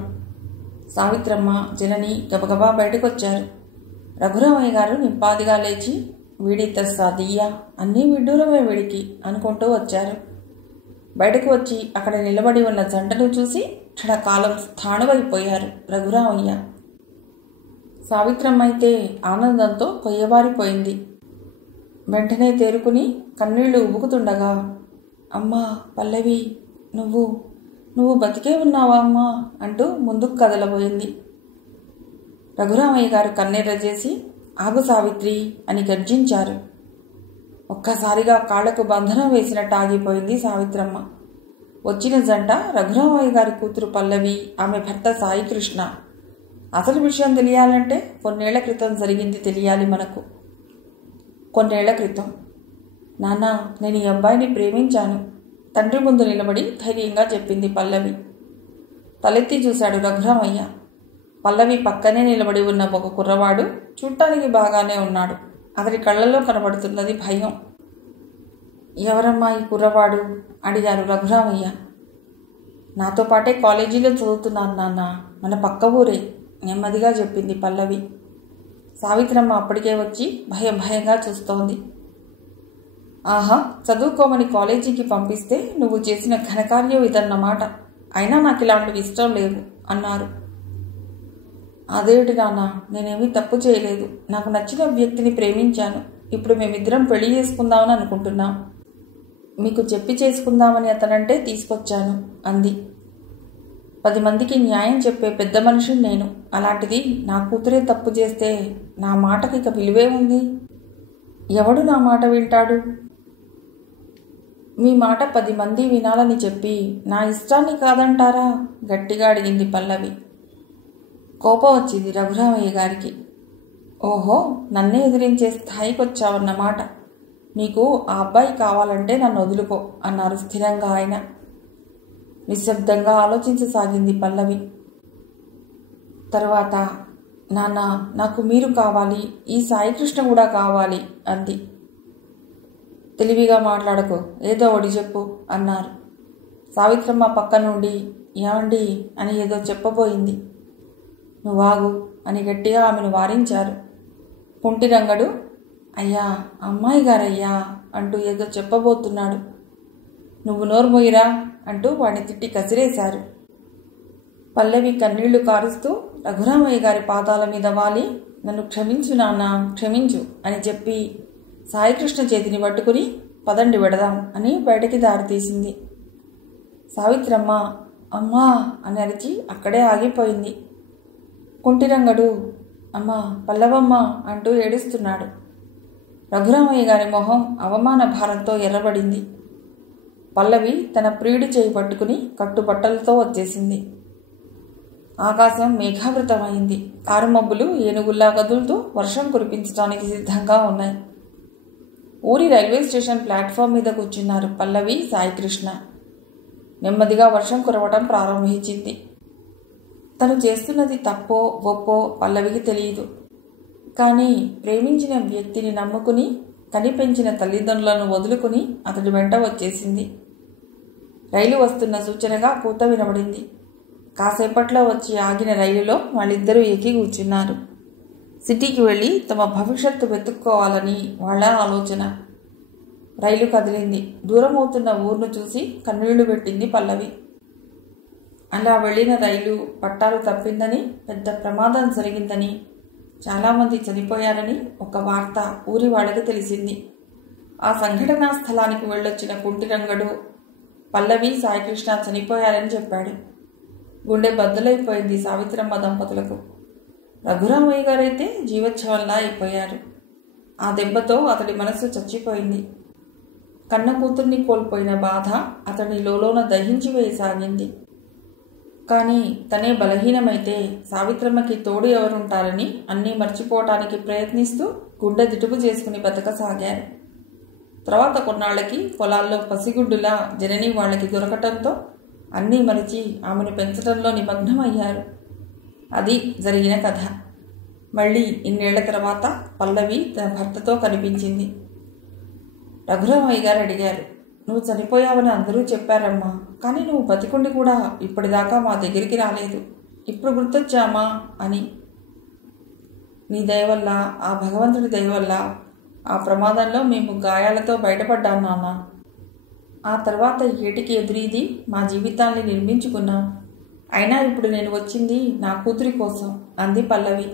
సావిత్రమ్మ జనని గబగబా బయటకొచ్చారు. రఘురామయ్య గారు నింపాదిగా లేచి, వీడి తస్సాదియ్యా, అన్నీ విడ్డూరమే వీడికి అనుకుంటూ వచ్చారు. బయటకు వచ్చి అక్కడ నిలబడి ఉన్న జంటను చూసి క్షణకాలం స్థాణువైపోయారు రఘురామయ్య. సావిత్రమ్మ అయితే ఆనందంతో పొయ్యబారిపోయింది. వెంటనే తేరుకుని కన్నీళ్లు ఉబుకుతుండగా, అమ్మా పల్లవి, నువ్వు బతికే ఉన్నావా అమ్మా అంటూ ముందుకు కదలబోయింది. రఘురామయ్య గారు కన్నెర్ర చేసి, ఆగు సావిత్రి అని గర్జించారు. ఒక్కసారిగా కాళ్లకు బంధనం వేసినట్టు ఆగిపోయింది సావిత్రమ్మ. వచ్చిన జంట రఘురామయ్య గారి కూతురు పల్లవి, ఆమె భర్త సాయికృష్ణ. అసలు విషయం తెలియాలంటే కొన్నేళ్ల క్రితం జరిగింది తెలియాలి మనకు. కొన్నేళ్ల క్రితం, నాన్న నేను ఈ అబ్బాయిని ప్రేమించాను, తండ్రి ముందు నిలబడి ధైర్యంగా చెప్పింది పల్లవి. తలెత్తి చూశాడు రఘురామయ్య. పల్లవి పక్కనే నిలబడి ఉన్న ఒక కుర్రవాడు చూడటానికి బాగానే ఉన్నాడు. అతని కళ్ళల్లో కనబడుతున్నది భయం. ఎవరమ్మా ఈ కుర్రవాడు అడిగారు రఘురామయ్య. నాతో పాటే కాలేజీలో చదువుతున్నాను నాన్న, మన పక్క ఊరే నెమ్మదిగా చెప్పింది పల్లవి. సావిత్రమ్మ అప్పటికే వచ్చి భయంగా చూస్తోంది. ఆహా, చదువుకోమని కాలేజీకి పంపిస్తే నువ్వు చేసిన ఘనకార్యం ఇదన్నమాట. అయినా నాకు ఇలాంటివి ఇష్టం లేవు అన్నారు. అదేమిటి నాన్న, నేనేమీ తప్పు చేయలేదు. నాకు నచ్చిన వ్యక్తిని ప్రేమించాను. ఇప్పుడు మేమిద్దరం పెళ్లి చేసుకుందామని అనుకుంటున్నాం. మీకు చెప్పి చేసుకుందామని అతనంటే తీసుకొచ్చాను అంది. 10 మందికి న్యాయం చెప్పే పెద్ద మనిషిని నేను. అలాంటిది నా కూతురే తప్పు చేస్తే నా మాటకి ఇక విలువే ఉంది? ఎవడు నా మాట వింటాడు? మీ మాట 10 మంది వినాలని చెప్పి నా ఇష్టాన్ని కాదంటారా? గట్టిగా అడిగింది పల్లవి. కోపం వచ్చింది రఘురామయ్య గారికి. ఓహో, నన్నే ఎదిరించే స్థాయికి వచ్చావన్నమాట. నీకు ఆ అబ్బాయి కావాలంటే నన్ను వదులుకో అన్నారు స్థిరంగా ఆయన. నిశ్శబ్దంగా ఆలోచించసాగింది పల్లవి. తరువాత, నాన్న నాకు మీరు కావాలి, ఈ సాయికృష్ణ కూడా కావాలి అంది. తెలివిగా మాట్లాడకు, ఏదో ఒకటి చెప్పు అన్నారు. సావిత్రమ్మ పక్క నుండి ఏమండి అని ఏదో చెప్పబోయింది. నువ్వాగు అని గట్టిగా ఆమెను వారించారు. కుంటిరంగడు అయ్యా అమ్మాయి గారయ్యా అంటూ ఏదో చెప్పబోతున్నాడు. నువ్వు నోరు మొయ్యిరా అంటూ వాడిని తిట్టి కసిరేశారు. పల్లవి కన్నీళ్లు కారుస్తూ రఘురామయ్య గారి పాదాల మీద వాలి, నన్ను క్షమించు నాన్న, క్షమించు అని చెప్పి సాయికృష్ణ చేతిని పట్టుకుని పదండి వెడదాం అని బయటకి దారితీసింది. సావిత్రమ్మ అమ్మా అని అరిచి అక్కడే ఆగిపోయింది. కుంటిరంగడు అమ్మా పల్లవమ్మ అంటూ ఏడుస్తున్నాడు. రఘురామయ్య గారి మొహం అవమాన భారంతో ఎర్రబడింది. పల్లవి తన ప్రియుడి చేయి పట్టుకుని కట్టుబట్టలతో వచ్చేసింది. ఆకాశం మేఘావృతమైంది. కారుమబ్బులు ఏనుగుల్లా కదులుతూ వర్షం కురిపించడానికి సిద్ధంగా ఉన్నాయి. ఊరి రైల్వే స్టేషన్ ప్లాట్ఫామ్ మీద కూర్చున్నారు పల్లవి, సాయికృష్ణ. నెమ్మదిగా వర్షం కురవటం ప్రారంభించింది. తను చేస్తున్నది తప్పో ఒప్పో పల్లవికి తెలియదు. కానీ ప్రేమించిన వ్యక్తిని నమ్ముకుని కనిపెంచిన తల్లిదండ్రులను వదులుకుని అతడి వెంట వచ్చేసింది. రైలు వస్తున్న సూచనగా కూత వినబడింది. కాసేపట్లో వచ్చి ఆగిన రైలులో వాళ్ళిద్దరూ ఎక్కి కూర్చున్నారు. సిటీకి వెళ్ళి తమ భవిష్యత్తు వెతుక్కోవాలని వాళ్ళ ఆలోచన. రైలు కదిలింది. దూరమవుతున్న ఊరును చూసి కన్నీళ్లు పెట్టింది పల్లవి. అలా వెళ్ళిన రైలు పట్టాలు తప్పిందని, పెద్ద ప్రమాదం జరిగిందని, చాలామంది చనిపోయారని ఒక వార్త ఊరి వాళ్ళకి తెలిసింది. ఆ సంఘటనా స్థలానికి వెళ్ళొచ్చిన కుంటిరంగడు పల్లవి సాయికృష్ణ చనిపోయారని చెప్పాడు. గుండె బద్దలైపోయింది సావిత్రమ్మ దంపతులకు. రఘురామయ్య గారైతే జీవోత్సవంలా అయిపోయారు. ఆ దెబ్బతో అతడి మనస్సు చచ్చిపోయింది. కన్న కూతుర్ని కోల్పోయిన బాధ అతడి లోలోన దహించి వేయసాగింది. కానీ తనే బలహీనమైతే సావిత్రమ్మకి తోడు ఎవరుంటారని అన్నీ మర్చిపోవటానికి ప్రయత్నిస్తూ గుండె దిటుపు చేసుకుని బతకసాగారు. తర్వాత కొన్నాళ్లకి పొలాల్లో పసిగుడ్డులా జనని వాళ్ళకి దొరకటంతో అన్నీ మరిచి ఆమెను పెంచడంలో నిమగ్నమయ్యారు. అది జరిగిన కథ. మళ్ళీ ఇన్నేళ్ల తర్వాత పల్లవి తన భర్తతో కనిపించింది. రఘురామయ్య గారు అడిగారు, నువ్వు చనిపోయావని అందరూ చెప్పారమ్మా, కానీ నువ్వు బతికుండి కూడా ఇప్పటిదాకా మా దగ్గరికి రాలేదు. ఇప్పుడు గుర్తొచ్చామా అని. నీ దయవల్ల, ఆ భగవంతుడి దయవల్ల ఆ ప్రమాదంలో మేము గాయాలతో బయటపడ్డాం నాన్న. ఆ తర్వాత ఏటికి ఎదురీది మా జీవితాన్ని నిర్మించుకున్నాం. అయినా ఇప్పుడు నేను వచ్చింది నా కూతురి కోసం అంది పల్లవి.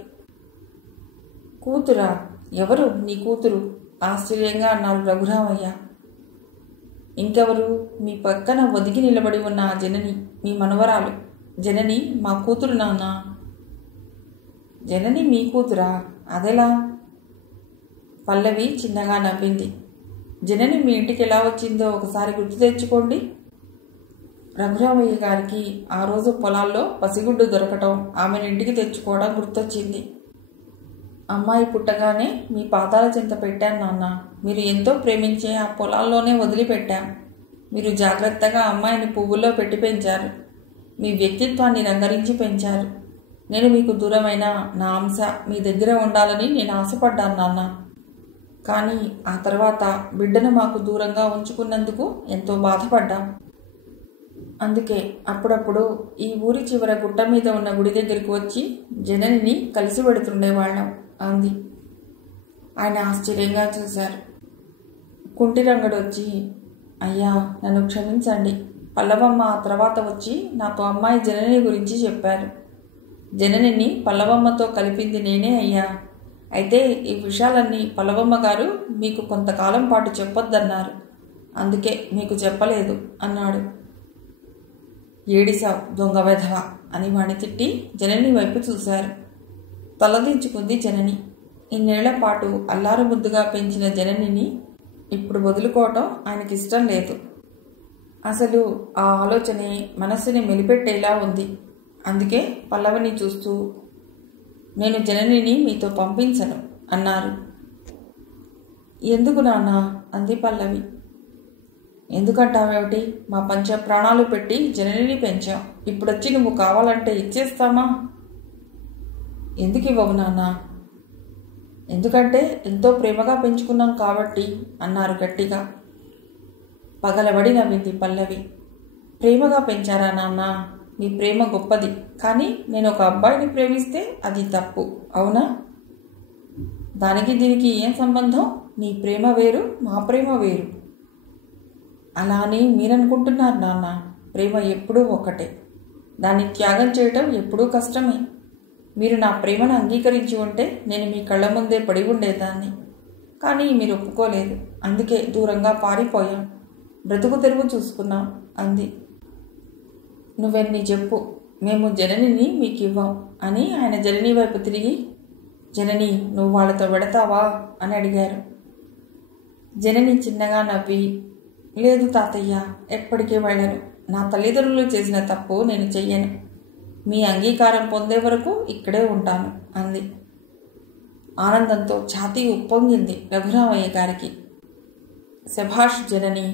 కూతురా? ఎవరు నీ కూతురు? ఆశ్చర్యంగా అన్నాడు రఘురామయ్య. ఇంకెవరు? మీ పక్కన ఒదిగి నిలబడి ఉన్న ఆ జనని, మీ మనవరాలు. జనని మా కూతురు నాన్న. జనని మీ కూతురా? అదెలా? పల్లవి చిన్నగా నవ్వింది. జనని మీ ఇంటికి ఎలా వచ్చిందో ఒకసారి గుర్తు తెచ్చుకోండి. రఘురామయ్య గారికి ఆ రోజు పొలాల్లో పసిగుడ్డు దొరకటం, ఆమెను ఇంటికి తెచ్చుకోవడం గుర్తొచ్చింది. అమ్మాయి పుట్టగానే మీ పాదాల చెంత పెట్టాను నాన్న. మీరు ఎంతో ప్రేమించే ఆ పొలాల్లోనే వదిలిపెట్టాం. మీరు జాగ్రత్తగా అమ్మాయిని పువ్వుల్లో పెట్టి పెంచారు. మీ వ్యక్తిత్వాన్ని రంగరించి పెంచారు. నేను మీకు దూరమైన నా అంశ మీ దగ్గర ఉండాలని నేను ఆశపడ్డాను నాన్న. కానీ ఆ తర్వాత బిడ్డను మాకు దూరంగా ఉంచుకున్నందుకు ఎంతో బాధపడ్డాం. అందుకే అప్పుడప్పుడు ఈ ఊరి చివర గుట్ట మీద ఉన్న గుడి దగ్గరికి వచ్చి జననిని కలిసి పెడుతుండేవాళ్ళం అంది. ఆయన ఆశ్చర్యంగా చూశారు. కుంటిరంగడు వచ్చి, అయ్యా నన్ను క్షమించండి. పల్లవమ్మ ఆ తర్వాత వచ్చి నాతో అమ్మాయి జనని గురించి చెప్పారు. జననిని పల్లవమ్మతో కలిపింది నేనే అయ్యా. అయితే ఈ విషయాలన్నీ పల్లవమ్మ గారు మీకు కొంతకాలం పాటు చెప్పొద్దన్నారు. అందుకే మీకు చెప్పలేదు అన్నాడు. ఏడిసావు దొంగ వెధవ అని వాణి తిట్టి జనని వైపు చూశారు. తలదించుకుంది జనని. ఇన్నేళ్ల పాటు అల్లారు ముద్దుగా పెంచిన జననిని ఇప్పుడు వదులుకోవటం ఆయనకిష్టం లేదు. అసలు ఆ ఆలోచనే మనస్సుని మెలిపెట్టేలా ఉంది. అందుకే పల్లవిని చూస్తూ, నేను జననిని మీతో పంపించను అన్నారు. ఎందుకు నాన్న అంది పల్లవి. ఎందుకంటావేమిటి? మా పంచ ప్రాణాలు పెట్టి జననిని పెంచాం. ఇప్పుడొచ్చి నువ్వు కావాలంటే ఇచ్చేస్తామా? ఎందుకు ఇవ్వవు నాన్న? ఎందుకంటే ఎంతో ప్రేమగా పెంచుకున్నాం కాబట్టి అన్నారు గట్టిగా. పగలబడి నవ్వింది పల్లవి. ప్రేమగా పెంచారా నాన్న? మీ ప్రేమ గొప్పది. కానీ నేను ఒక అబ్బాయిని ప్రేమిస్తే అది తప్పు, అవునా? దానికి దీనికి ఏం సంబంధం? నీ ప్రేమ వేరు, మా ప్రేమ వేరు. అలా అని మీరనుకుంటున్నారు నాన్న. ప్రేమ ఎప్పుడూ ఒక్కటే. దాన్ని త్యాగం చేయటం ఎప్పుడూ కష్టమే. మీరు నా ప్రేమను అంగీకరించి ఉంటే నేను మీ కళ్ళ ముందే పడి ఉండేదాన్ని. కానీ మీరు ఒప్పుకోలేదు. అందుకే దూరంగా పారిపోయాం. బ్రతుకు తెరువు చూసుకున్నాం అంది. నువ్వెన్ని చెప్పు, మేము జననిని మీకు ఇవ్వం అని ఆయన జనని వైపు తిరిగి, జనని నువ్వు వాళ్ళతో వెడతావా అని అడిగారు. జనని చిన్నగా నవ్వి, లేదు తాతయ్య, ఎప్పటికీ వెళ్ళను. నా తల్లిదండ్రులు చేసిన తప్పు నేను చెయ్యను. మీ అంగీకారం పొందే వరకు ఇక్కడే ఉంటాను అంది. ఆనందంతో ఛాతీ ఉప్పొంగింది రఘురామయ్య గారికి. శభాష్ జనని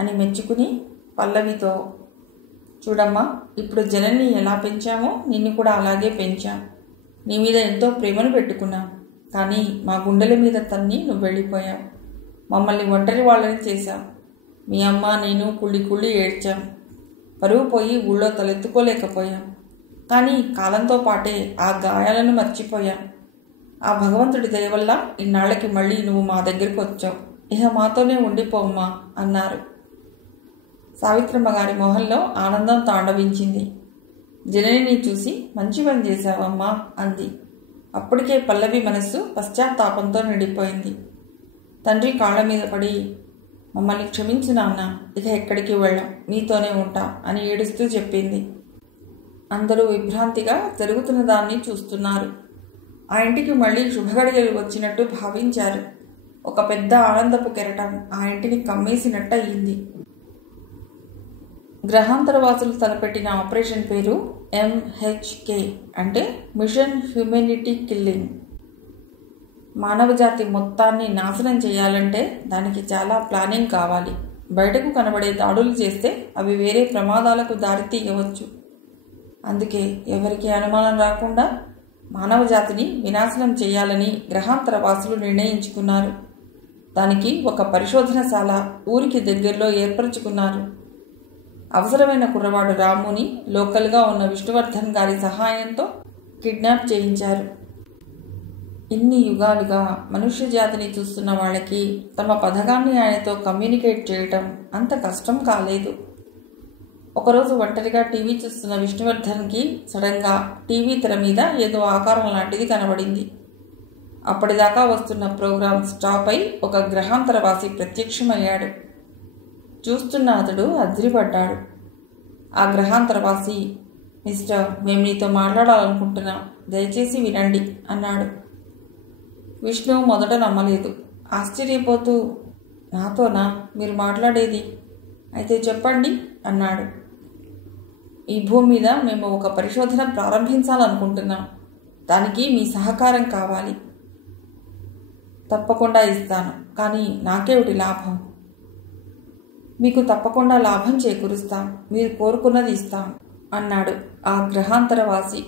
అని మెచ్చుకుని పల్లవితో, చూడమ్మా, ఇప్పుడు జనని ఎలా పెంచామో నిన్ను కూడా అలాగే పెంచాం. నీ మీద ఎంతో ప్రేమను పెట్టుకున్నాం. కానీ మా గుండెల మీద తన్ని నువ్వు వెళ్ళిపోయావు. మమ్మల్ని ఒంటరి వాళ్ళని చేశావు. మీ అమ్మ నేను కుళ్ళి కుళ్ళి ఏడ్చాం. పరువు పోయి ఊళ్ళో తలెత్తుకోలేకపోయాం. కానీ కాలంతో పాటే ఆ గాయాలను మర్చిపోయాం. ఆ భగవంతుడి దయ వల్ల ఇన్నాళ్ళకి మళ్ళీ నువ్వు మా దగ్గరికి వచ్చావు. ఇక మాతోనే ఉండిపోమ్మా అన్నారు. సావిత్రమ్మ గారి మొహంలో ఆనందం తాండవించింది. జననిని చూసి మంచి పని చేశావమ్మా అంది. అప్పటికే పల్లవి మనస్సు పశ్చాత్తాపంతో నిండిపోయింది. తండ్రి కాళ్ల మీద పడి, మమ్మల్ని క్షమించు నాన్న, ఇక ఎక్కడికి వెళ్ళాం, మీతోనే ఉంటా అని ఏడుస్తూ చెప్పింది. అందరూ విభ్రాంతిగా జరుగుతున్న దాన్ని చూస్తున్నారు. ఆ ఇంటికి మళ్ళీ శుభగడియలు వచ్చినట్టు భావించారు. ఒక పెద్ద ఆనందపు కెరటం ఆ ఇంటిని కమ్మేసినట్టయింది. గ్రహాంతరవాసులు తలపెట్టిన ఆపరేషన్ పేరు MHK, అంటే మిషన్ హ్యూమెనిటీ కిల్లింగ్. మానవజాతి మొత్తాన్ని నాశనం చేయాలంటే దానికి చాలా ప్లానింగ్ కావాలి. బయటకు కనబడే దాడులు చేస్తే అవి వేరే ప్రమాదాలకు దారితీయవచ్చు. అందుకే ఎవరికి అనుమానం రాకుండా మానవజాతిని వినాశనం చేయాలని గ్రహాంతరవాసులు నిర్ణయించుకున్నారు. దానికి ఒక పరిశోధనశాల ఊరికి దగ్గరలో ఏర్పరచుకున్నారు. అవసరమైన కుర్రవాడు రాముని లోకల్గా ఉన్న విష్ణువర్ధన్ గారి సహాయంతో కిడ్నాప్ చేయించారు. ఇన్ని యుగాలుగా మనుష్య జాతిని చూస్తున్న వాళ్ళకి తమ పథకాన్ని ఆయనతో కమ్యూనికేట్ చేయటం అంత కష్టం కాలేదు. ఒకరోజు ఒంటరిగా టీవీ చూస్తున్న విష్ణువర్ధన్కి సడన్గా టీవీ తెర మీద ఏదో ఆకారం లాంటిది కనబడింది. అప్పటిదాకా వస్తున్న ప్రోగ్రాం స్టాప్ అయి ఒక గ్రహాంతరవాసి ప్రత్యక్షమయ్యాడు. చూస్తున్న అతడు అదిరిపడ్డాడు. ఆ గ్రహాంతరవాసి, మిస్టర్, మేము నీతో మాట్లాడాలనుకుంటున్నాం, దయచేసి వినండి అన్నాడు. విష్ణు మొదట నమ్మలేదు. ఆశ్చర్యపోతూ, నాతోనా మీరు మాట్లాడేది? అయితే చెప్పండి అన్నాడు. ఈ భూమి మీద మేము ఒక పరిశోధన ప్రారంభించాలనుకుంటున్నాం. దానికి మీ సహకారం కావాలి. తప్పకుండా ఇస్తాను, కానీ నాకేమిటి లాభం? మీకు తప్పకుండా లాభం చేకూరుస్తాం, మీరు కోరుకున్నది ఇస్తాం అన్నాడు ఆ గ్రహాంతరవాసి.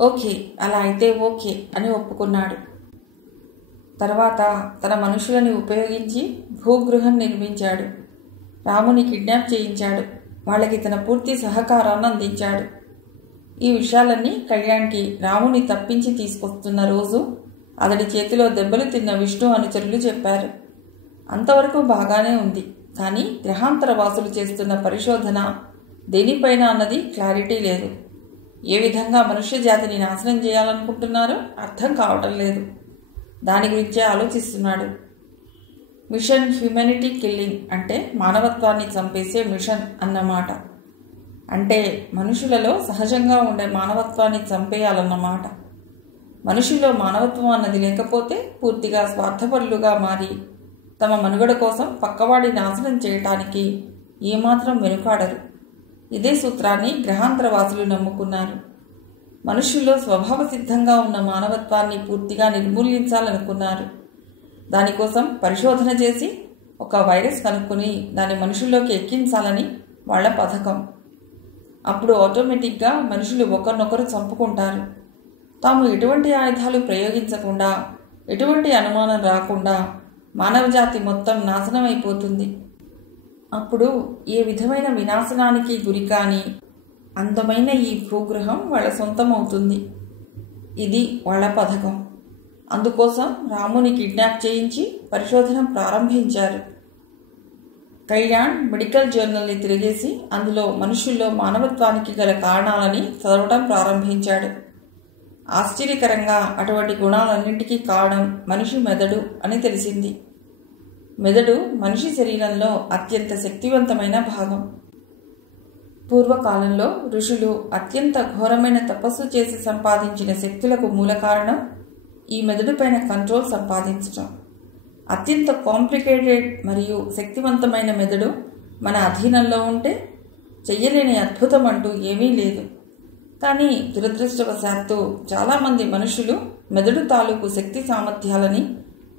ఓకే, అలా అయితే ఓకే అని ఒప్పుకున్నాడు. తర్వాత తన మనుషులని ఉపయోగించి భూగృహం నిర్మించాడు. రాముని కిడ్నాప్ చేయించాడు. వాళ్ళకి తన పూర్తి సహకారాన్ని అందించాడు. ఈ విషయాలన్నీ కళ్యాణ్కి రాముని తప్పించి తీసుకొస్తున్న రోజు అతడి చేతిలో దెబ్బలు తిన్న విష్ణు అనుచరులు చెప్పారు. అంతవరకు బాగానే ఉంది. కానీ గ్రహాంతరవాసులు చేస్తున్న పరిశోధన దేనిపైన అన్నది క్లారిటీ లేదు. ఏ విధంగా మనుష్య జాతిని నాశనం చేయాలనుకుంటున్నారో అర్థం కావటం లేదు. దాని గురించే ఆలోచిస్తున్నాడు. మిషన్ హ్యూమెనిటీ కిల్లింగ్ అంటే మానవత్వాన్ని చంపేసే మిషన్ అన్నమాట. అంటే మనుషులలో సహజంగా ఉండే మానవత్వాన్ని చంపేయాలన్నమాట. మనుషుల్లో మానవత్వం అన్నది లేకపోతే పూర్తిగా స్వార్థపరులుగా మారి తమ మనుగడ కోసం పక్కవాడి నాశనం చేయటానికి ఏమాత్రం వెనుకాడరు. ఇదే సూత్రాన్ని గ్రహాంతరవాసులు నమ్ముకున్నారు. మనుషుల్లో స్వభావ సిద్ధంగా ఉన్న మానవత్వాన్ని పూర్తిగా నిర్మూలించాలనుకున్నారు. దానికోసం పరిశోధన చేసి ఒక వైరస్ కనుక్కొని దాన్ని మనుషుల్లోకి ఎక్కించాలని వాళ్ల పథకం. అప్పుడు ఆటోమేటిక్గా మనుషులు ఒకరినొకరు చంపుకుంటారు. తాము ఎటువంటి ఆయుధాలు ప్రయోగించకుండా, ఎటువంటి అనుమానం రాకుండా మానవజాతి మొత్తం నాశనం అయిపోతుంది. అప్పుడు ఏ విధమైన వినాశనానికి గురికాని అందమైన ఈ భూగృహం వాళ్ళ సొంతమవుతుంది. ఇది వాళ్ళ పథకం. అందుకోసం రాముని కిడ్నాప్ చేయించి పరిశోధన ప్రారంభించారు. కళ్యాణ్ మెడికల్ జర్నల్ని తిరిగేసి అందులో మనుషుల్లో మానవత్వానికి గల కారణాలని చదవటం ప్రారంభించాడు. ఆశ్చర్యకరంగా అటువంటి గుణాలన్నింటికీ కారణం మనిషి మెదడు అని తెలిసింది. మెదడు మనిషి శరీరంలో అత్యంత శక్తివంతమైన భాగం. పూర్వకాలంలో ఋషులు అత్యంత ఘోరమైన తపస్సు చేసి సంపాదించిన శక్తులకు మూల కారణం ఈ మెదడుపైన కంట్రోల్ సంపాదించటం. అత్యంత కాంప్లికేటెడ్ మరియు శక్తివంతమైన మెదడు మన అధీనంలో ఉంటే చెయ్యలేని అద్భుతం అంటూ ఏమీ లేదు. కానీ దురదృష్టవశాత్తు చాలామంది మనుషులు మెదడు తాలూకు శక్తి సామర్థ్యాలని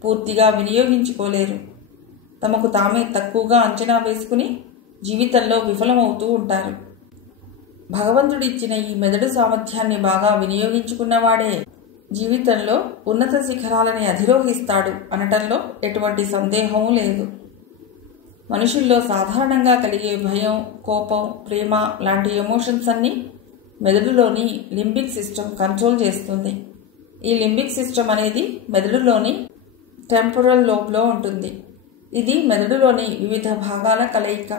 పూర్తిగా వినియోగించుకోలేరు. తమకు తామే తక్కువగా అంచనా వేసుకుని జీవితంలో విఫలమవుతూ ఉంటారు. భగవంతుడిచ్చిన ఈ మెదడు సామర్థ్యాన్ని బాగా వినియోగించుకున్నవాడే జీవితంలో ఉన్నత శిఖరాలని అధిరోహిస్తాడు అనటంలో ఎటువంటి సందేహమూ లేదు. మనుషుల్లో సాధారణంగా కలిగే భయం, కోపం, ప్రేమ లాంటి ఎమోషన్స్ అన్నీ మెదడులోని లింబిక్ సిస్టమ్ కంట్రోల్ చేస్తుంది. ఈ లింబిక్ సిస్టమ్ అనేది మెదడులోని టెంపోరల్ లోబ్లో ఉంటుంది. ఇది మెదడులోని వివిధ భాగాల కలయిక.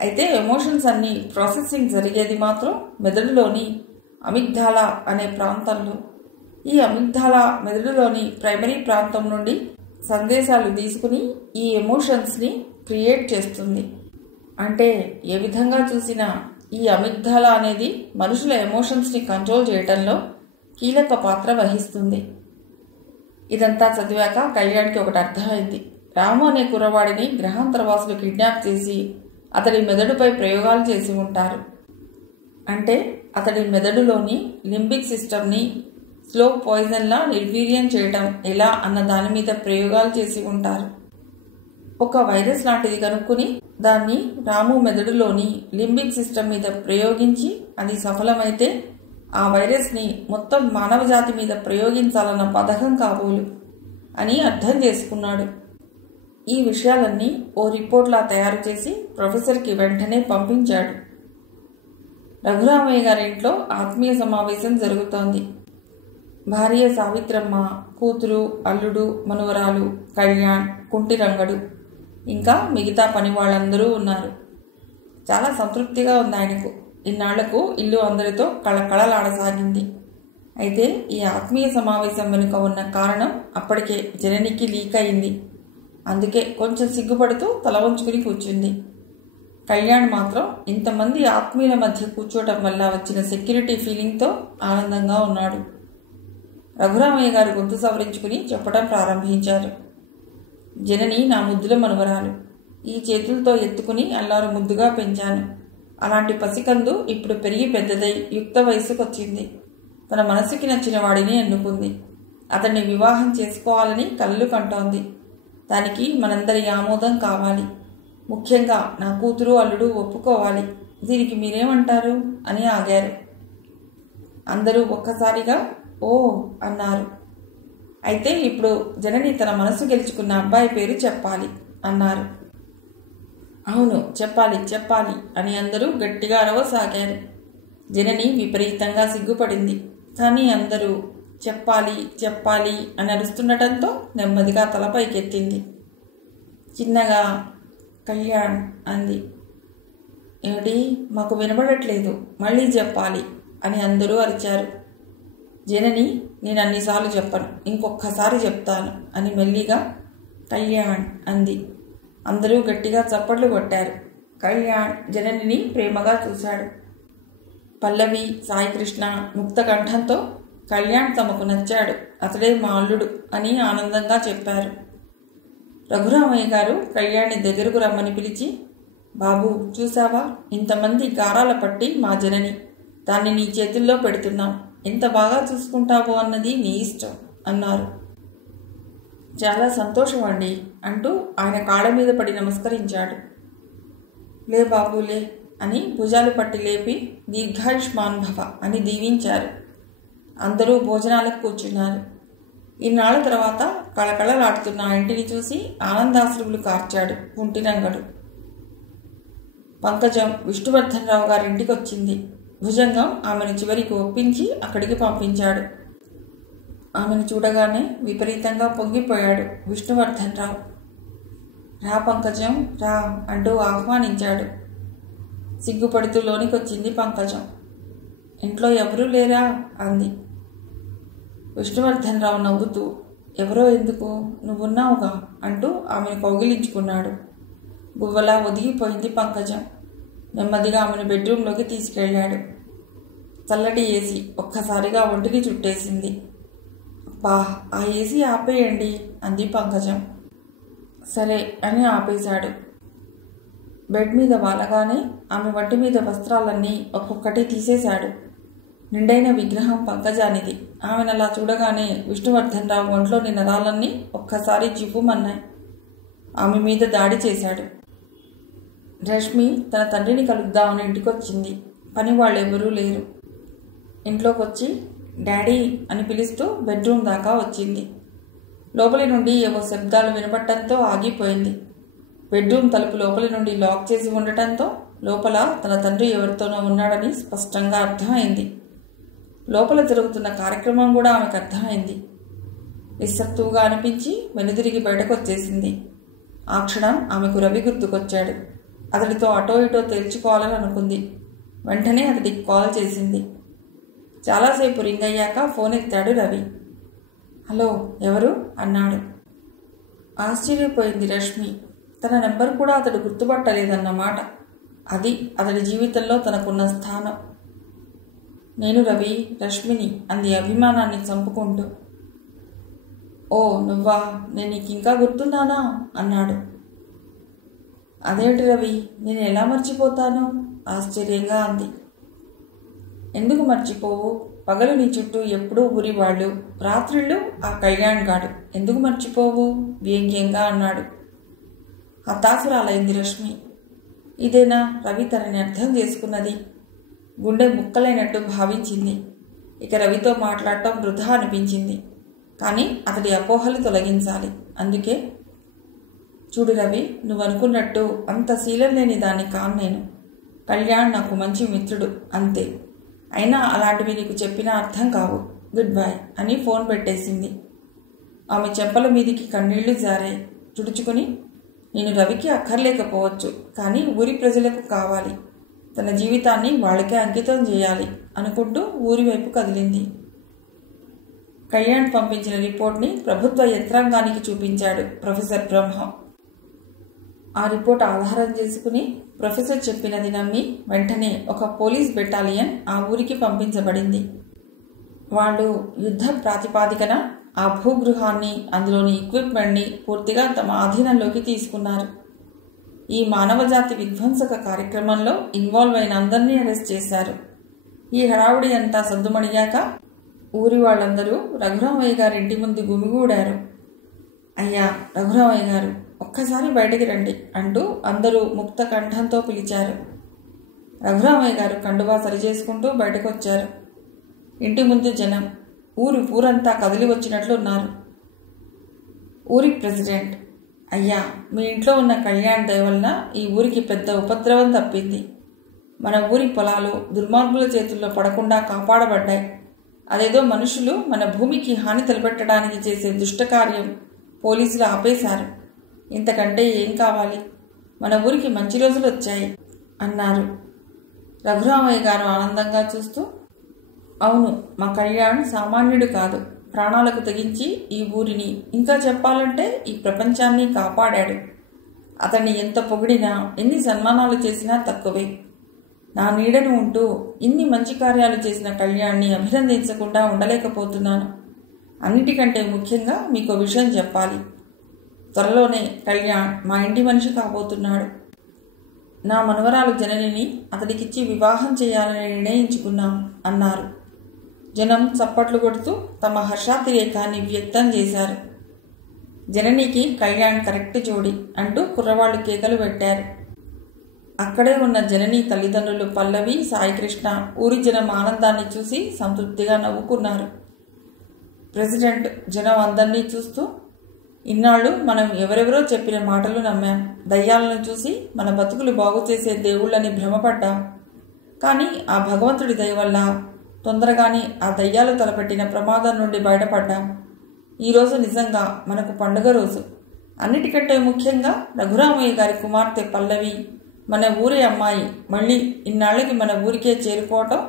అయితే ఎమోషన్స్ అన్నీ ప్రాసెసింగ్ జరిగేది మాత్రం మెదడులోని అమిగ్డాలా అనే ప్రాంతంలో. ఈ అమిగ్డాలా మెదడులోని ప్రైమరీ ప్రాంతం నుండి సందేశాలు తీసుకుని ఈ ఎమోషన్స్ని క్రియేట్ చేస్తుంది. అంటే ఏ విధంగా చూసినా ఈ అమిగ్డాలా అనేది మనుషుల ఎమోషన్స్ని కంట్రోల్ చేయడంలో కీలక పాత్ర వహిస్తుంది. ఇదంతా చదివాక కళ్యాణ్కి ఒకటి అర్థమైంది. రాము అనే కుర్రవాడిని గ్రహాంతరవాసులు కిడ్నాప్ చేసి అతడి మెదడుపై ప్రయోగాలు చేసి ఉంటారు. అంటే అతడి మెదడులోని లింబిక్ సిస్టమ్ని స్లో పాయిజన్లా నిర్వీర్యం చేయటం ఎలా అన్న దాని మీద ప్రయోగాలు చేసి ఉంటారు. ఒక వైరస్ లాంటిది కనుక్కుని దాన్ని రాము మెదడులోని లింబిక్ సిస్టమ్ మీద ప్రయోగించి అది సఫలమైతే ఆ వైరస్ని మొత్తం మానవ జాతి మీద ప్రయోగించాలన్న పథకం కాబోలు అని అర్థం చేసుకున్నాడు. ఈ విషయాలన్నీ ఓ రిపోర్ట్లా తయారు చేసి ప్రొఫెసర్కి వెంటనే పంపించాడు. రఘురామయ్య గారింట్లో ఆత్మీయ సమావేశం జరుగుతోంది. భార్య సావిత్రమ్మ, కూతురు, అల్లుడు, మనవరాలు, కళ్యాణ్, కుంటిరంగడు ఇంకా మిగతా పని వాళ్ళందరూ ఉన్నారు. చాలా సంతృప్తిగా ఉంది ఆయనకు. ఇన్నాళ్లకు ఇల్లు అందరితో కళకళలాడసాగింది. అయితే ఈ ఆత్మీయ సమావేశం వెనుక ఉన్న కారణం అప్పటికే జననికి లీక్ అయింది. అందుకే కొంచెం సిగ్గుపడుతూ తల వంచుకుని కూర్చుంది. కళ్యాణ్ మాత్రం ఇంతమంది ఆత్మీయుల మధ్య కూర్చోవటం వల్ల వచ్చిన సెక్యూరిటీ ఫీలింగ్తో ఆనందంగా ఉన్నాడు. రఘురామయ్య గారు గొంతు సవరించుకుని చెప్పడం ప్రారంభించారు. జనని నా ముద్దుల మనవరాలు. ఈ చేతులతో ఎత్తుకుని అల్లారు ముద్దుగా పెంచాను. అలాంటి పసికందు ఇప్పుడు పెరిగి పెద్దదై యుక్త వయసుకొచ్చింది. తన మనసుకి నచ్చిన వాడిని ఎన్నుకుంది. అతన్ని వివాహం చేసుకోవాలని కలలు కంటోంది. దానికి మనందరి ఆమోదం కావాలి. ముఖ్యంగా నా కూతురు, అల్లుడు ఒప్పుకోవాలి. దీనికి మీరేమంటారు అని ఆగారు. అందరూ ఒక్కసారిగా ఓ అన్నారు. అయితే ఇప్పుడు జనని తన మనసు గెలుచుకున్న అబ్బాయి పేరు చెప్పాలి అన్నారు. అవును, చెప్పాలి చెప్పాలి అని అందరూ గట్టిగా అరవసాగారు. జనని విపరీతంగా సిగ్గుపడింది. కానీ అందరూ చెప్పాలి చెప్పాలి అని అరుస్తుండటంతో నెమ్మదిగా తలపైకెత్తింది. చిన్నగా కళ్యాణ్ అంది. ఏమిటి, మాకు వినబడట్లేదు, మళ్ళీ చెప్పాలి అని అందరూ అరిచారు. జనని నేను అన్నిసార్లు చెప్పను, ఇంకొక్కసారి చెప్తాను అని మెల్లిగా కళ్యాణ్ అంది. అందరూ గట్టిగా చప్పట్లు కొట్టారు. కళ్యాణ్ జననిని ప్రేమగా చూశాడు. పల్లవి, సాయికృష్ణ ముక్త కంఠంతో కళ్యాణ్ తమకు నచ్చాడు, అతడే మా అల్లుడు అని ఆనందంగా చెప్పారు. రఘురామయ్య గారు కళ్యాణ్ని దగ్గరకు రమ్మని పిలిచి, బాబు చూసావా, ఇంతమంది గారాల పట్టి మా జనని, దాన్ని నీ చేతుల్లో పెడుతున్నాం, ఎంత బాగా చూసుకుంటావో అన్నది నీ ఇష్టం అన్నారు. చాలా సంతోషం అండి అంటూ ఆయన కాళ్ళ మీద పడి నమస్కరించాడు. లే బాబు లే అని భుజాలు పట్టి లేపి దీర్ఘాయుష్మాన్ భవ అని దీవించారు. అందరూ భోజనాలకు కూర్చున్నారు. ఇన్నాళ్ల తర్వాత కళకళలాడుతున్న ఆ ఇంటిని చూసి ఆనందాశ్రువులు కార్చాడు కుంటిరంగడు. పంకజం విష్ణువర్ధన్ రావు గారి ఇంటికి వచ్చింది. భుజంగం ఆమెను చివరికి ఒప్పించి అక్కడికి పంపించాడు. ఆమెను చూడగానే విపరీతంగా పొంగిపోయాడు విష్ణువర్ధన్ రావు. రా పంకజం రా అంటూ ఆహ్వానించాడు. సిగ్గుపడుతూ లోనికొచ్చింది పంకజం. ఇంట్లో ఎవరూ లేరా అంది. విష్ణువర్ధన్ రావు నవ్వుతూ, ఎవరో ఎందుకు, నువ్వున్నావుగా అంటూ ఆమెను కౌగిలించుకున్నాడు. గువ్వలా ఒదిగిపోయింది పంకజం. నెమ్మదిగా ఆమెను బెడ్రూంలోకి తీసుకెళ్లాడు. చల్లటి ఏసీ ఒక్కసారిగా ఒంటికి చుట్టేసింది. బా, ఆ ఏసీ ఆపేయండి అంది పంకజం. సరే అని ఆపేశాడు. బెడ్ మీద వాలగానే ఆమె వంటి మీద వస్త్రాలన్నీ ఒక్కొక్కటి తీసేశాడు. నిండైన విగ్రహం పంకజానిది. ఆమెనలా చూడగానే విష్ణువర్ధన్ రావు ఒంట్లోని నరాలన్నీ ఒక్కసారి చివ్వుమన్నాయి. ఆమె మీద దాడి చేశాడు. రష్మి తన తండ్రిని కలుద్దామని ఇంటికొచ్చింది. పని వాళ్ళెవరూ లేరు. ఇంట్లోకొచ్చి డాడీ అని పిలుస్తూ బెడ్రూమ్ దాకా వచ్చింది. లోపలి నుండి ఏవో శబ్దాలు వినపడటంతో ఆగిపోయింది. బెడ్రూమ్ తలుపు లోపలి నుండి లాక్ చేసి ఉండటంతో లోపల తన తండ్రి ఎవరితోనో ఉన్నాడని స్పష్టంగా అర్థమైంది. లోపల జరుగుతున్న కార్యక్రమం కూడా ఆమెకు అర్థమైంది. నిస్సత్తువుగా అనిపించి వెనుదిరిగి బయటకు వచ్చేసింది. ఆ క్షణం ఆమెకు రవి గుర్తుకొచ్చాడు. అతడితో అటో ఇటో తేల్చుకోవాలని అనుకుంది. వెంటనే అతడికి కాల్ చేసింది. చాలాసేపు రింగ్ అయ్యాక ఫోన్ ఎత్తాడు రవి. హలో, ఎవరు అన్నాడు. ఆశ్చర్యపోయింది రష్మి. తన నెంబర్ కూడా అతడు గుర్తుపట్టలేదన్నమాట. అది అతడి జీవితంలో తనకున్న స్థానం. నేను రవి, రష్మిని అంది అభిమానాన్ని చంపుకుంటూ. ఓ నువ్వా, నేను నీకింకా గుర్తున్నానా అన్నాడు. అదేంటి రవి, నేను ఎలా మర్చిపోతాను ఆశ్చర్యంగా అంది. ఎందుకు మర్చిపోవు? పగలు నీ చుట్టూ ఎప్పుడూ ఊరివాళ్ళు, రాత్రిళ్ళు ఆ కళ్యాణ్ గాడు, ఎందుకు మర్చిపోవు వ్యంగ్యంగా అన్నాడు. హతాశురాలైంది రష్మి. ఇదేనా రవి తనని అర్థం చేసుకున్నది? గుండె ముక్కలైనట్టు భావించింది. ఇక రవితో మాట్లాడటం వృధా అనిపించింది. కానీ అతడి అపోహలు తొలగించాలి. అందుకే, చూడు రవి, నువ్వు అనుకున్నట్టు అంత శీలం లేని దాన్ని కాను నేను. కళ్యాణ్ నాకు మంచి మిత్రుడు, అంతే. అయినా అలాంటివి నీకు చెప్పినా అర్థం కావు. గుడ్ బై అని ఫోన్ పెట్టేసింది. ఆమె చెంపల మీదికి కన్నీళ్లు జారాయి. తుడుచుకుని, నేను రవికి అక్కర్లేకపోవచ్చు, కానీ ఊరి ప్రజలకు కావాలి. తన జీవితాన్ని వాళ్ళకే అంకితం చేయాలి అనుకుంటూ ఊరి వైపు కదిలింది. కళ్యాణ్ పంపించిన రిపోర్ట్ని ప్రభుత్వ యంత్రాంగానికి చూపించాడు ప్రొఫెసర్ బ్రహ్మ. ఆ రిపోర్ట్ ఆధారం చేసుకుని ప్రొఫెసర్ చెప్పినది నమ్మి వెంటనే ఒక పోలీస్ బెటాలియన్ ఆ ఊరికి పంపించబడింది. వాళ్ళు యుద్ధ ప్రాతిపాదికన ఆ భూగృహాన్ని, అందులోని ఎక్విప్మెంట్ని పూర్తిగా తమ ఆధీనంలోకి తీసుకున్నారు. ఈ మానవజాతి విధ్వంసక కార్యక్రమంలో ఇన్వాల్వ్ అయిన అందరినీ అరెస్ట్ చేశారు. ఈ హడావుడి అంతా సద్దుమణిగాక ఊరి వాళ్ళందరూ రఘురామయ్య గారి ఇంటి ముందు గుమిగూడారు. అయ్యా రఘురామయ్య గారు, ఒక్కసారి బయటికి రండి అంటూ అందరూ ముక్త కంఠంతో పిలిచారు. రఘురామయ్య గారు కండువా సరిచేసుకుంటూ బయటకు వచ్చారు. ఇంటి ముందు జనం, ఊరంతా కదిలి వచ్చినట్లు ఉన్నారు. ఊరి ప్రెసిడెంట్, అయ్యా, మీ ఇంట్లో ఉన్న కళ్యాణ్ దయ వలన ఈ ఊరికి పెద్ద ఉపద్రవం తప్పింది. మన ఊరి పొలాలు దుర్మార్గుల చేతుల్లో పడకుండా కాపాడబడ్డాయి. అదేదో మనుషులు మన భూమికి హాని తలపెట్టడానికి చేసే దుష్టకార్యం పోలీసులు ఆపేశారు. ఇంతకంటే ఏం కావాలి? మన ఊరికి మంచి రోజులు వచ్చాయి అన్నారు. రఘురామయ్య గారు ఆనందంగా చూస్తూ, అవును, మా కళ్యాణ్ సామాన్యుడు కాదు. ప్రాణాలకు తెగించి ఈ ఊరిని, ఇంకా చెప్పాలంటే ఈ ప్రపంచాన్ని కాపాడాడు. అతన్ని ఎంత పొగిడినా, ఎన్ని సన్మానాలు చేసినా తక్కువే. నా నీడను ఉంటూ ఇన్ని మంచి కార్యాలు చేసిన కళ్యాణ్ని అభినందించకుండా ఉండలేకపోతున్నాను. అన్నిటికంటే ముఖ్యంగా మీకు విషయం చెప్పాలి. త్వరలోనే కళ్యాణ్ మా ఇంటి మనిషి కాబోతున్నాడు. నా మనవరాలు జననిని అతడికిచ్చి వివాహం చేయాలని నిర్ణయించుకున్నాం అన్నారు. జనం చప్పట్లు కొడుతూ తమ హర్షాతిరేకాన్ని వ్యక్తం చేశారు. జననికి కళ్యాణ్ కరెక్ట్ జోడి అంటూ కుర్రవాళ్లు కేకలు పెట్టారు. అక్కడే ఉన్న జనని తల్లిదండ్రులు పల్లవి, సాయికృష్ణ ఊరి జనం ఆనందాన్ని చూసి సంతృప్తిగా నవ్వుకున్నారు. ప్రెసిడెంట్ జనం అందరినీ చూస్తూ, ఇన్నాళ్ళు మనం ఎవరెవరో చెప్పిన మాటలు నమ్మాం. దయ్యాలను చూసి మన బతుకులు బాగు చేసే దేవుళ్ళని భ్రమపడ్డాం. కానీ ఆ భగవంతుడి దయ వల్ల తొందరగానే ఆ దయ్యాలు తలపెట్టిన ప్రమాదం నుండి బయటపడ్డాం. ఈరోజు నిజంగా మనకు పండుగ రోజు. అన్నిటికంటే ముఖ్యంగా రఘురామయ్య గారి కుమార్తె పల్లవి, మన ఊరి అమ్మాయి, మళ్ళీ ఇన్నాళ్ళకి మన ఊరికే చేరుకోవటం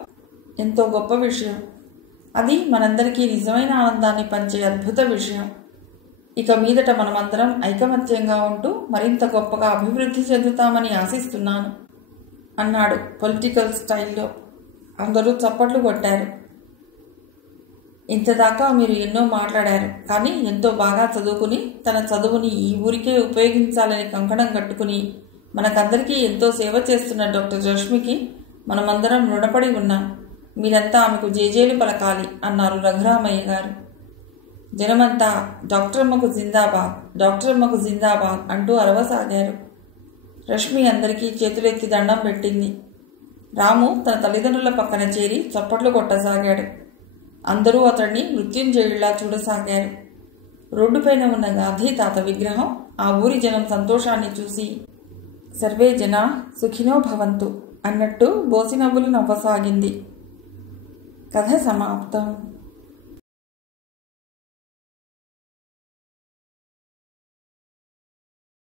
ఎంతో గొప్ప విషయం. అది మనందరికీ నిజమైన ఆనందాన్ని పంచే అద్భుత విషయం. ఇక మీదట మనమందరం ఐకమత్యంగా ఉంటూ మరింత గొప్పగా అభివృద్ధి చెందుతామని ఆశిస్తున్నాను అన్నాడు పొలిటికల్ స్టైల్లో. అందరూ చప్పట్లు కొట్టారు. ఇంతదాకా మీరు ఎన్నో మాట్లాడారు, కానీ ఎంతో బాగా చదువుకుని తన చదువుని ఈ ఊరికే ఉపయోగించాలని కంకణం కట్టుకుని మనకందరికీ ఎంతో సేవ చేస్తున్న డాక్టర్ రష్మికి మనమందరం రుణపడి ఉన్నాం. మీరంతా ఆమెకు జేజేలు పలకాలి అన్నారు రఘురామయ్య గారు. జనమంతా డాక్టర్ అమ్మకు జిందాబాద్, డాక్టర్ అమ్మకు జిందాబాద్ అంటూ అరవసాగారు. రష్మి అందరికీ చేతులెత్తి దండం పెట్టింది. రాము తన తల్లిదండ్రుల పక్కన చేరి చప్పట్లు కొట్టసాగాడు. అందరూ అతన్ని మృత్యుంజయుడిలా చూడసాగారు. రోడ్డుపైన ఉన్న గాంధీ తాత విగ్రహం, ఆ ఊరి జనం సంతోషాన్ని చూసి సర్వే జనా సుఖినో భవంతు అన్నట్టు బోసినవ్వులు నవ్వసాగింది. కథ సమాప్తం.